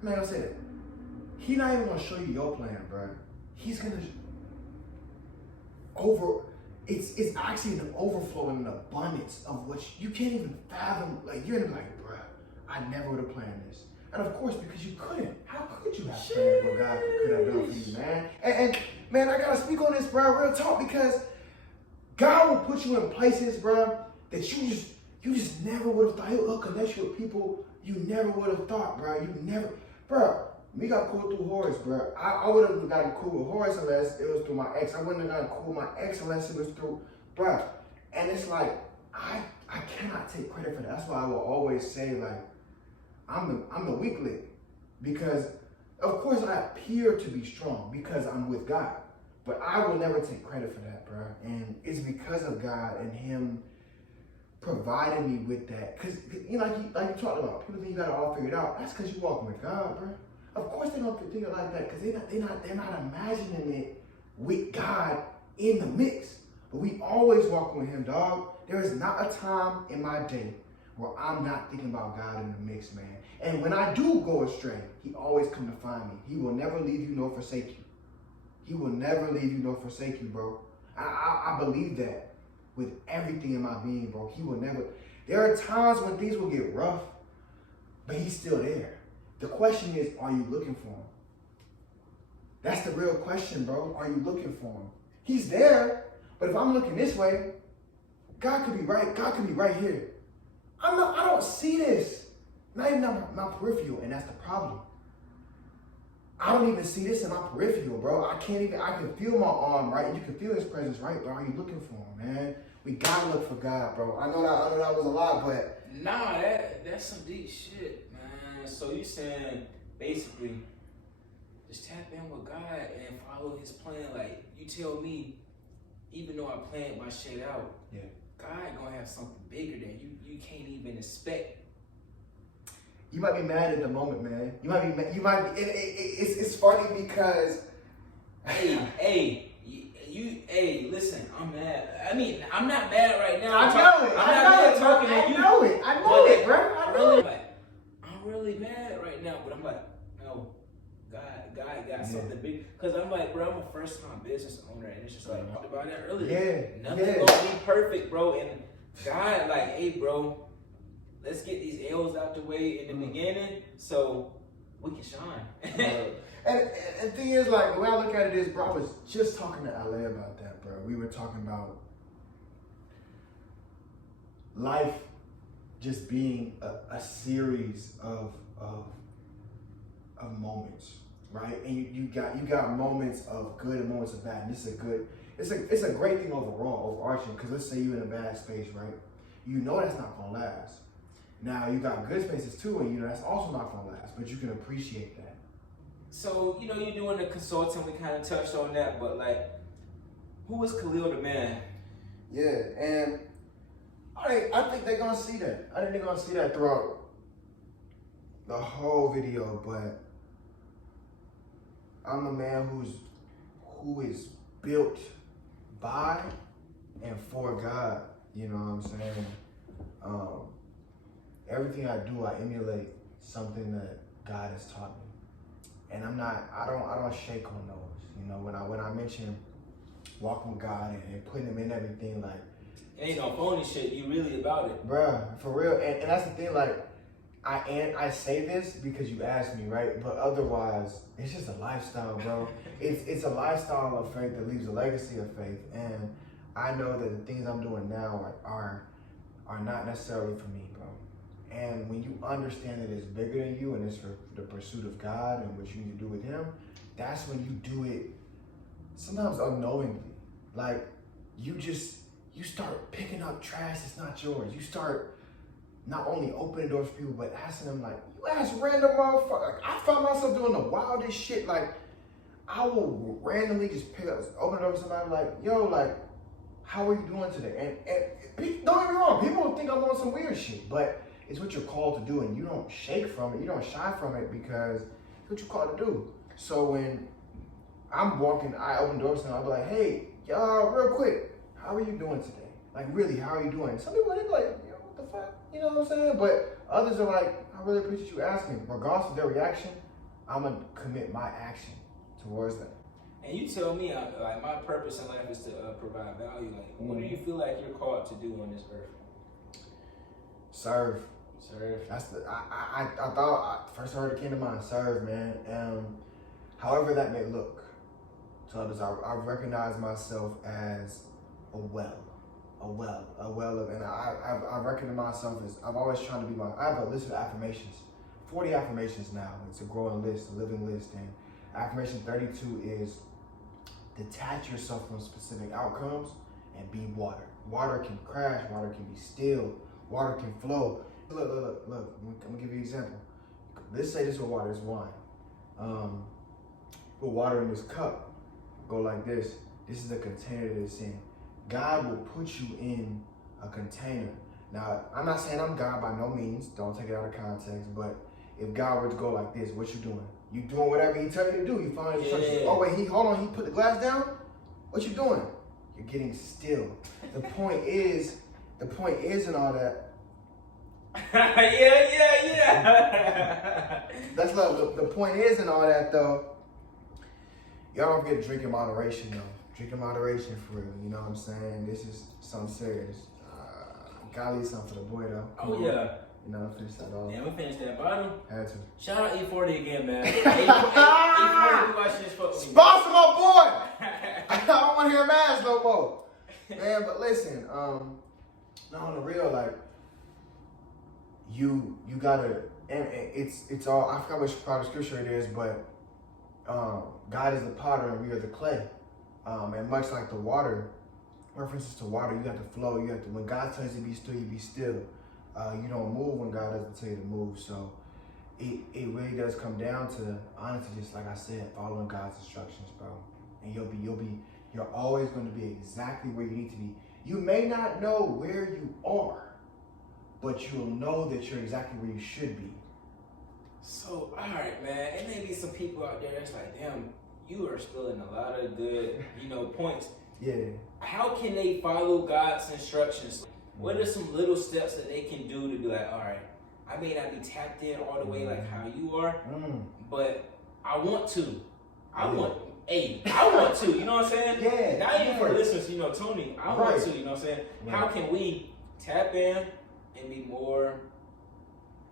I'm not gonna say that. He's not even gonna show you your plan, bro. He's gonna It's actually an overflow and an abundance of which you can't even fathom. Like, you're gonna be like, bro, I never would have planned this. And of course, because you couldn't. How could you have planned what God could have done for you, man? And man, I gotta speak on this, bro, real talk, because God will put you in places, bro, that you just never would have thought. He'll connect you with people you never would have thought, bro. Bro. We got cool through Horace, bro. I would have gotten cool with Horace unless it was through my ex. I wouldn't have gotten cool with my ex unless it was through, bro. And it's like, I cannot take credit for that. That's why I will always say, like, I'm the weak link. Because, of course, I appear to be strong because I'm with God. But I will never take credit for that, bro. And it's because of God and Him providing me with that. Because, you know, like you talked about, people think you got it all figured out. That's because you're walking with God, bro. Of course they don't think it like that, because they're not imagining it with God in the mix. But we always walk with Him, dog. There is not a time in my day where I'm not thinking about God in the mix, man. And when I do go astray, He always come to find me. He will never leave you nor forsake you. He will never leave you nor forsake you, bro. I believe that with everything in my being, bro. He will never. There are times when things will get rough, but He's still there. The question is, are you looking for Him? That's the real question, bro. Are you looking for Him? He's there, but if I'm looking this way, God could be right. God could be right here. I don't see this. Not even my peripheral, and that's the problem. I don't even see this in my peripheral, bro. I can feel my arm, right? You can feel His presence, right? But are you looking for Him, man? We gotta look for God, bro. I know that was a lot, but nah, that's some deep shit, man. So you saying basically just tap in with God and follow His plan. Like, you tell me, even though I planned my shit out, yeah, God gonna have something bigger than you can't even expect. You might be mad at the moment, man. It's funny because hey, listen, I'm mad. I mean, I'm not mad right now. I know it, bro. I'm really mad right now, but I'm like, no, God got something big. Because I'm like, bro, I'm a first-time business owner, and it's just like, I talked about that earlier. Nothing's gonna be perfect, bro. And God, like, hey, bro, let's get these L's out the way in the beginning so we can shine. And the thing is, like, the way I look at it is, bro, I was just talking to LA about that, bro. We were talking about life just being a series of moments, right? And you got moments of good and moments of bad. And it's a great thing overall, overarching, because let's say you're in a bad space, right? You know that's not gonna last. Now you got good spaces too, and that's also not gonna last, but you can appreciate that. So, you're doing the consulting, we kind of touched on that, but like, who is Khalil the man? Yeah, and I think they're gonna see that. I think they're gonna see that throughout the whole video, but I'm a man who is built by and for God. You know what I'm saying? Everything I do, I emulate something that God has taught me. And I don't shake on those. When I mention walking with God and putting him in everything, like, it ain't no phony shit, you really about it. Bruh, for real. And that's the thing, like, I say this because you asked me, right? But otherwise, it's just a lifestyle, bro. It's a lifestyle of faith that leaves a legacy of faith. And I know that the things I'm doing now are not necessarily for me, bro. And when you understand that it's bigger than you and it's for the pursuit of God and what you need to do with him, that's when you do it sometimes unknowingly. Like, you start picking up trash that's not yours. You start not only opening doors for people, but asking them, like, you ask random motherfucker. Like, I found myself doing the wildest shit. Like, I will randomly just open it up to somebody, like, yo, like, how are you doing today? And don't get me wrong, people will think I'm on some weird shit, but it's what you're called to do, and you don't shake from it, you don't shy from it, because it's what you're called to do. So when I'm walking, I open doors and I'll be like, hey, y'all, real quick, how are you doing today? Like, really, how are you doing? Some people, they be like, yo, what the fuck? You know what I'm saying? But others are like, I really appreciate you asking. Regardless of their reaction, I'm going to commit my action towards them. And you tell me, like, my purpose in life is to provide value. Like, what do you feel like you're called to do on this earth? Serve. Serve. That's I thought, first I heard it came to mind, serve, man. However that may look to others, I recognize myself as a well of, and I recognize myself as, I've always trying to be I have a list of affirmations, 40 affirmations now. It's a growing list, a living list, and affirmation 32 is detach yourself from specific outcomes and be water. Water can crash, water can be still, water can flow. Look, I'm gonna give you an example. Let's say this is water, it's wine. Put water in this cup, go like this. This is the container that it's in. God will put you in a container. Now, I'm not saying I'm God by no means, don't take it out of context, but if God were to go like this, what you doing? You doing whatever he tell you to do. You follow instructions. Oh wait, hold on, he put the glass down? What you doing? You're getting still. The point is in all that. yeah. That's love. The point is in all that though, y'all don't forget to drink in moderation though. Drink in moderation for real, you know what I'm saying? This is something serious. Gotta leave something for the boy though. Come on. You know, finish that off. Yeah, we finished that bottom. Had to. Shout out E40 again, man. E40, we watching this fuck with me. Sponsor my boy! I don't want to hear him ass no more. Man, but listen, no, on the real, like, you gotta, and it's all, I forgot which part of scripture it is, but God is the potter and we are the clay. And much like the water, references to water, you have to flow, when God tells you to be still, you be still. You don't move when God doesn't tell you to move. So it really does come down to, honestly, just like I said, following God's instructions, bro. And you're always going to be exactly where you need to be. You may not know where you are, but you'll know that you're exactly where you should be. So, all right, man. It may be some people out there that's like, damn, you are spilling a lot of good, points. Yeah. How can they follow God's instructions? What are some little steps that they can do to be like, all right, I may not be tapped in all the way like how you are, but I want to. I want to, you know what I'm saying? Yeah. Not even for listeners, Tony, I want to, you know what I'm saying? Yeah. How can we tap in and be more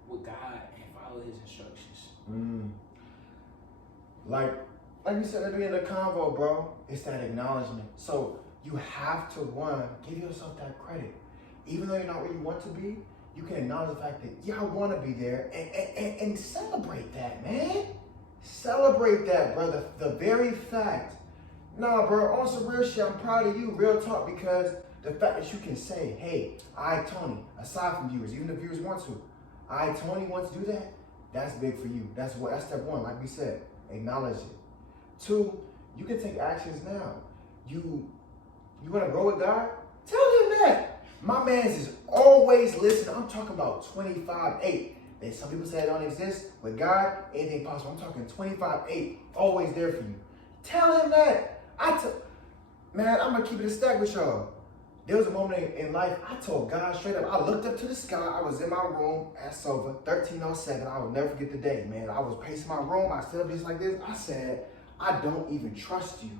with God and follow his instructions? Like you said at the beginning of the convo, bro, it's that acknowledgement. So you have to, give yourself that credit. Even though you're not where you want to be, you can acknowledge the fact that, yeah, I want to be there, and celebrate that, man. Celebrate that, brother. The very fact. Nah, bro, on some real shit, I'm proud of you, real talk, because the fact that you can say, hey, Tony, aside from viewers, even if viewers want to, Tony wants to do that. That's big for you. That's step one. Like we said, acknowledge it. 2, you can take actions now. You want to grow with God? Tell him that. My man's is always listening. I'm talking about 25/8. And some people say it don't exist. With God, anything possible. I'm talking 25/8. Always there for you. Tell him that. Man, I'm going to keep it a stack with y'all. There was a moment in life, I told God straight up, I looked up to the sky. I was in my room at Sova, 1307. I will never forget the day, man. I was pacing my room. I stood up just like this. I said, I don't even trust you.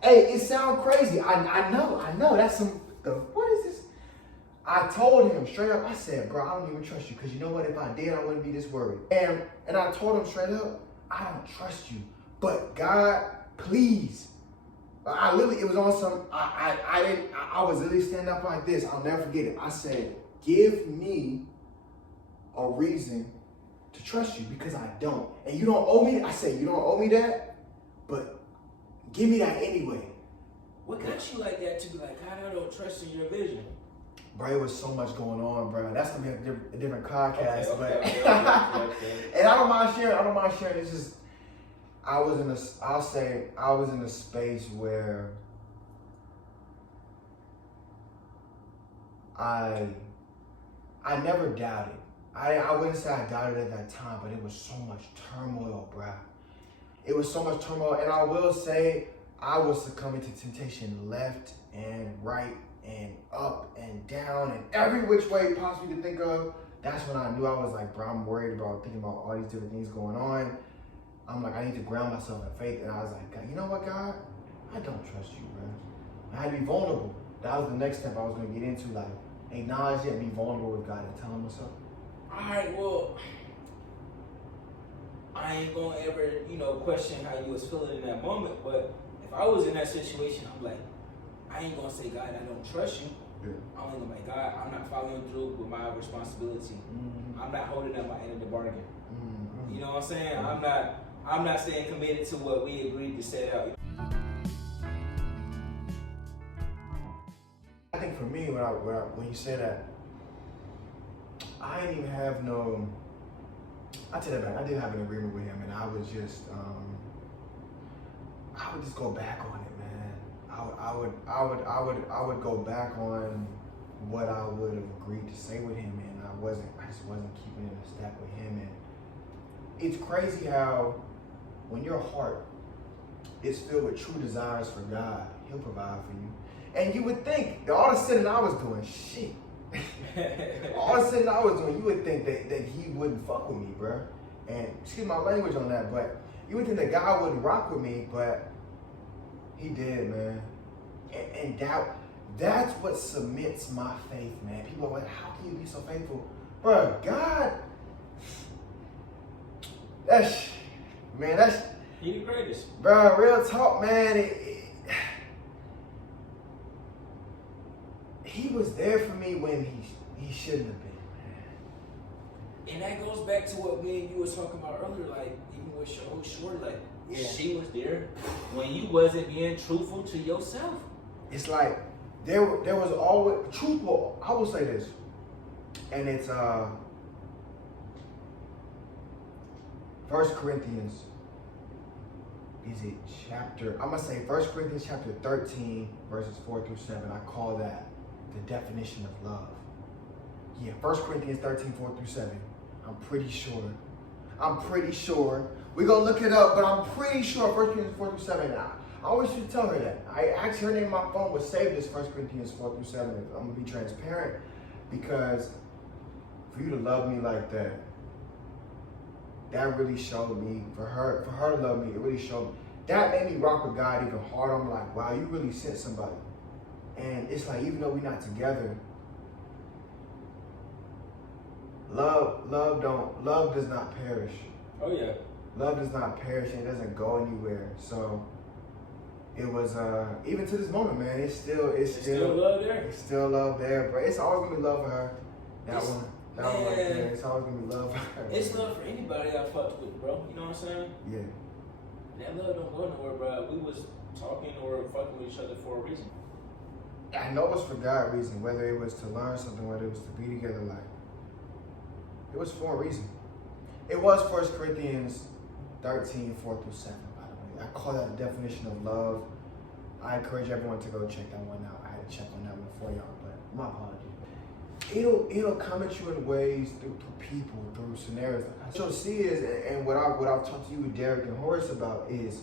Hey, it sounds crazy. I know. That's what is this? I told him straight up, I said, bro, I don't even trust you. Because you know what? If I did, I wouldn't be this worried. And I told him straight up, I don't trust you. But God, please. It was on some, I was literally standing up like this. I'll never forget it. I said, give me a reason to trust you because I don't. And you don't owe me, I said, you don't owe me that, but give me that anyway. What got you like that to be like, God, I don't trust in your vision? Bro, it was so much going on, bro. That's gonna be a different podcast. Okay. And I don't mind sharing. It's just, I was in a space where I never doubted. I wouldn't say I doubted at that time, but it was so much turmoil, bruh. It was so much turmoil, and I will say I was succumbing to temptation left and right and up and down and every which way possibly to think of. That's when I knew I was like, bro, I'm worried about thinking about all these different things going on. I'm like, I need to ground myself in faith. And I was like, God, you know what, God? I don't trust you, bro. I had to be vulnerable. That was the next step I was going to get into, like, acknowledge it and be vulnerable with God and tell him what's up. All right, well, I ain't going to ever, question how you was feeling in that moment. But if I was in that situation, I'm like, I ain't going to say, God, I don't trust you. Yeah. I'm only going to be like, God, I'm not following through with my responsibility. Mm-hmm. I'm not holding up my end of the bargain. Mm-hmm. You know what I'm saying? Mm-hmm. I'm not staying committed to what we agreed to set out. I think for me, when you say that, I didn't even have no. I take that back. I did have an agreement with him, and I would just go back on it, man. I would go back on what I would have agreed to say with him, and I just wasn't keeping it in step with him, and it's crazy how when your heart is filled with true desires for God, he'll provide for you. And you would think that all the sinning I was doing, shit. All the sinning I was doing, you would think that he wouldn't fuck with me, bro. And excuse my language on that, but you would think that God wouldn't rock with me, but he did, man. And that's what cements my faith, man. People are like, how can you be so faithful? Bro, God, that's He the greatest. Bro, real talk, man. He was there for me when he shouldn't have been, man. And that goes back to what me and you was talking about earlier, like even with Short, like she was there when you wasn't being truthful to yourself. It's like there was always truthful. I will say this, and it's 1 Corinthians. Is it chapter? I'm gonna say 1 Corinthians chapter 13, verses 4 through 7. I call that the definition of love. Yeah, 1 Corinthians 13, 4 through 7. I'm pretty sure. We're gonna look it up, but I'm pretty sure 1 Corinthians 4 through 7. I always should tell her that. I actually, her name in my phone was saved as 1 Corinthians 4 through 7. I'm gonna be transparent because for you to love me like that, that really showed me, for her to love me, it really showed me. That made me rock with God even harder. I'm like, wow, you really sent somebody. And it's like, even though we're not together, love does not perish. Oh yeah. Love does not perish and it doesn't go anywhere. So it was even to this moment, man, it's still love there. It's still love there, but it's always gonna be love for her. That one right there, it's always gonna be love for her. It's love for anybody I fucked with, bro. You know what I'm saying? Yeah. That love don't go nowhere, bro. We was talking or fucking with each other for a reason. I know it's for God reason, whether it was to learn something, whether it was to be together, like It was for a reason. It was 1 Corinthians 13, 4 through 7, by the way. I call that the definition of love. I encourage everyone to go check that one out. I had to check on that one for y'all, but my apologies. It'll come at you in ways through people, through scenarios. What you'll see is, and what I've talked to you, Derek and Horace, about is,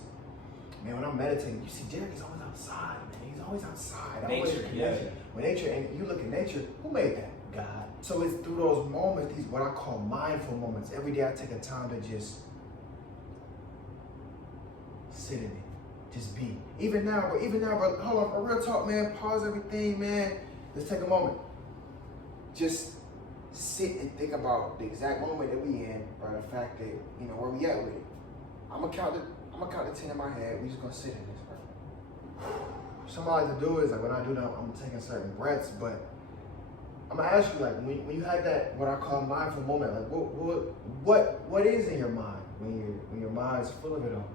man, when I'm meditating, you see Derek is always outside, man. He's always outside. Nature, yeah. When nature, and you look at nature, who made that? God. So it's through those moments, these what I call mindful moments. Every day I take a time to just sit in it, just be. Even now, bro, hold on, for real talk, man. Pause everything, man. Let's take a moment. Just sit and think about the exact moment that we in, by the fact that, you know, where we at with it. I'm gonna count to 10 in my head. We just gonna sit in this, bro. Something I like to do is, like, when I do that, I'm taking certain breaths, but I'm gonna ask you, like, when you had that, what I call mindful moment, like, what is in your mind when your mind's full of it all?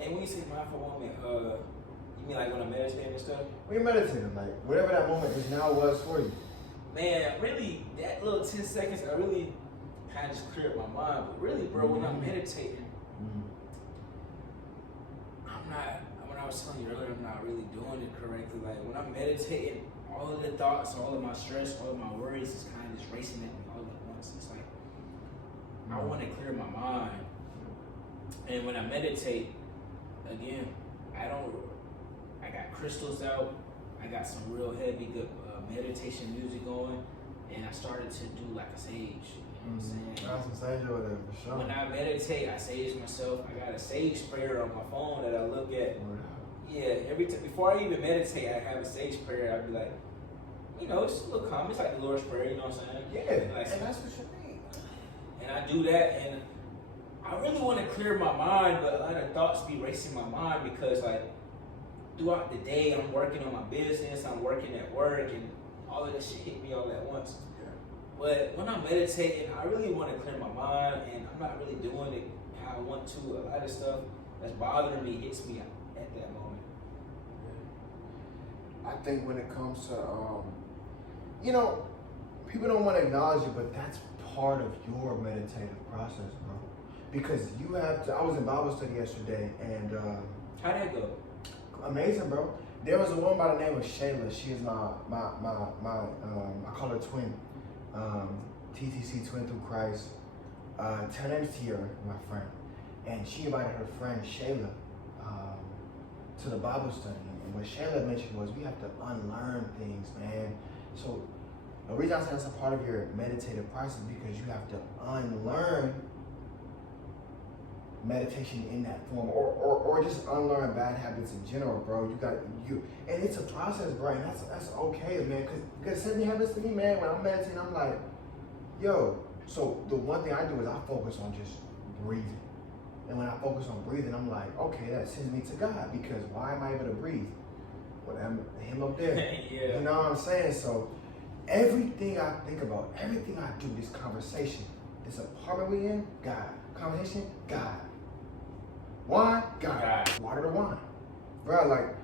And when you say mindful moment, you mean like when I'm meditating and stuff? When you're meditating, like, whatever that moment is now was for you. Man, really, that little 10 seconds, I really kind of just cleared my mind. But really, bro, when I'm meditating, when I was telling you earlier, I'm not really doing it correctly. Like, when I'm meditating, all of the thoughts, all of my stress, all of my worries is kind of just racing at me all at once. It's like, I want to clear my mind. And when I meditate, again, I got crystals out, I got some real heavy, good meditation music going, and I started to do like a sage. You know what I'm saying? Got some sage over there, for sure. When I meditate, I sage myself. I got a sage prayer on my phone that I look at. Yeah, every time before I even meditate, I have a sage prayer. I'd be like, you know, it's a little common. It's like the Lord's Prayer, you know what I'm saying? Yeah, like, and that's what you need. And I do that, and I really want to clear my mind, but a lot of thoughts be racing my mind because, like, throughout the day, I'm working on my business, I'm working at work, and all of this shit hit me all at once. Yeah. But when I'm meditating, I really want to clear my mind, and I'm not really doing it how I want to. A lot of stuff that's bothering me hits me at that moment. I think when it comes to, you know, people don't want to acknowledge it, but that's part of your meditative process, bro. Because you have to, I was in Bible study yesterday, and how'd that go? Amazing, bro. There was a woman by the name of Shayla. She is my I call her twin, TTC, twin through Christ. Her name's Tiara, my friend, and she invited her friend Shayla to the Bible study. And what Shayla mentioned was we have to unlearn things, man. So the reason I say that's a part of your meditative process is because you have to unlearn meditation in that form, or just unlearn bad habits in general, bro. And it's a process, bro, and that's okay, man. Because same thing happens to me, man. When I'm meditating, I'm like, yo. So the one thing I do is I focus on just breathing, and when I focus on breathing, I'm like, okay, that sends me to God, because why am I able to breathe? Well, I'm him up there. Yeah. You know what I'm saying? So everything I think about, everything I do, this conversation, this apartment we in, God. Conversation, God. Wine, God. Water to wine. Bro, like,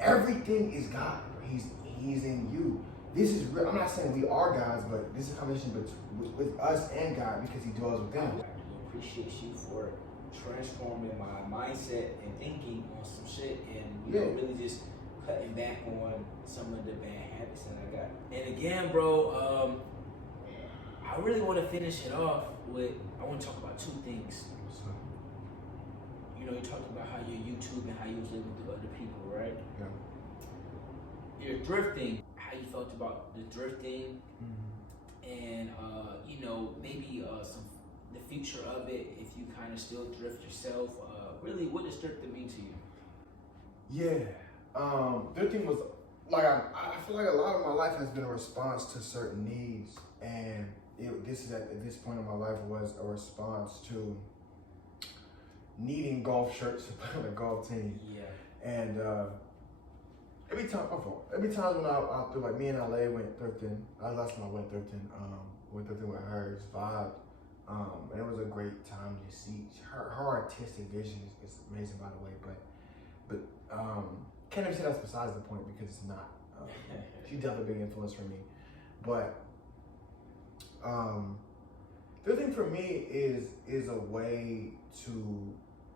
everything is God. Bro. He's in you. This is real. I'm not saying we are gods, but this is a conversation with us and God, because he dwells within us. I appreciate you for transforming my mindset and thinking on some shit, and you know, really just cutting back on some of the bad habits that I got. And again, bro, I really want to finish it off with, I want to talk about two things. You know, you talked about how you're YouTube and how you was living through other people, right? Yeah. You're thrifting, how you felt about the thrifting, and you know, maybe the future of it, if you kind of still thrift yourself. Really, what does thrifting mean to you? Yeah, thrifting was like, I feel like a lot of my life has been a response to certain needs, and at this point in my life was a response to needing golf shirts to play on a golf team. Yeah. And every time when I threw, like, me and LA went thrifting. Last time I went thrifting. Went thrifting with her. It's vibed. And it was a great time to see her artistic vision is amazing, by the way. But can't even say that's besides the point, because it's not. She's definitely a big influence for me. But Thrifting for me is a way to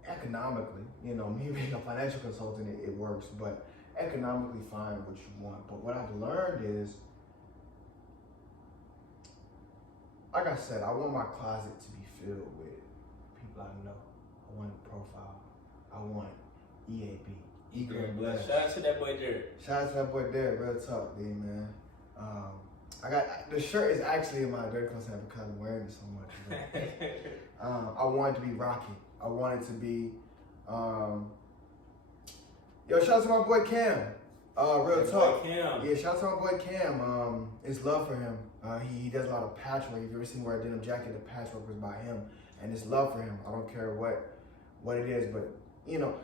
economically, you know, me being a financial consultant, it works, but economically find what you want. But what I've learned is, like I said, I want my closet to be filled with people I know. I want a profile. I want EAB. Eager and blessed. Shout out to that boy Derek. Shout out to that boy Derek. Real talk, D, man. I got the shirt is actually in my dirty clothes because I'm wearing it so much. But, I want it to be rocky. I want it to be. Yo, shout out to my boy Cam. Real talk. Cam. Yeah, shout out to my boy Cam. It's love for him. He does a lot of patchwork. If you ever seen where I denim jacket, the patchwork was by him, and it's love for him. I don't care what it is, but you know,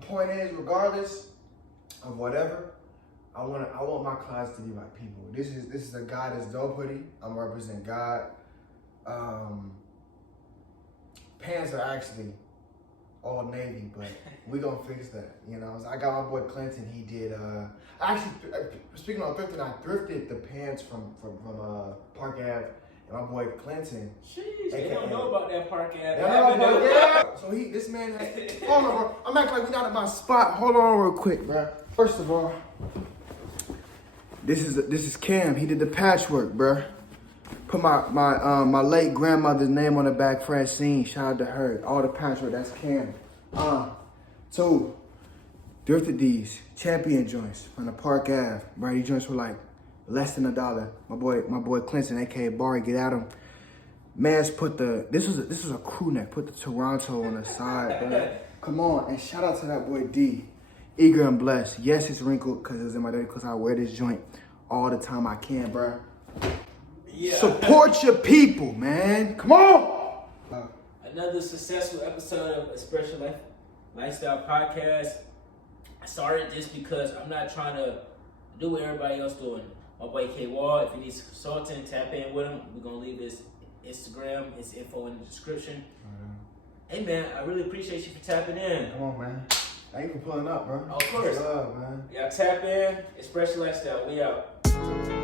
point is, regardless of whatever, I want my clients to be my people. This is a God is dope hoodie. I'm representing God. Pants are actually all navy, but we gonna fix that. You know, I got my boy Clinton. He did. Actually, speaking of thrifting, I thrifted the pants from Park Ave, and my boy Clinton. Jeez, they don't know about that Park Ave. Yeah. So this man has. Hold on, bro. I'm acting like we not at my spot. Hold on, real quick, bro. First of all, this is Cam. He did the patchwork, bro. Put my late grandmother's name on the back, Francine. Shout out to her. All the patchwork, that's Cam. Two, thrifted these champion joints from the Park Ave. Bro, these joints were like less than $1. My boy Clinton, aka Barry, get at him. Man's put this was a crew neck. Put the Toronto on the side, bro. Come on, and shout out to that boy D. Eager and blessed. Yes, it's wrinkled because it's in my dirty clothes. I wear this joint all the time I can, bro. Yeah. Support your people, man. Come on. Another successful episode of Expressurlifestyle podcast. I started this because I'm not trying to do what everybody else doing. My boy K Wall, if you need some consulting, tap in with him. We're gonna leave his Instagram, his info in the description. Hey man, I really appreciate you for tapping in. Come on, man. Thank you for pulling up, bro. Of course. Love, man. Y'all tap in. Expressurlifestyle. We out.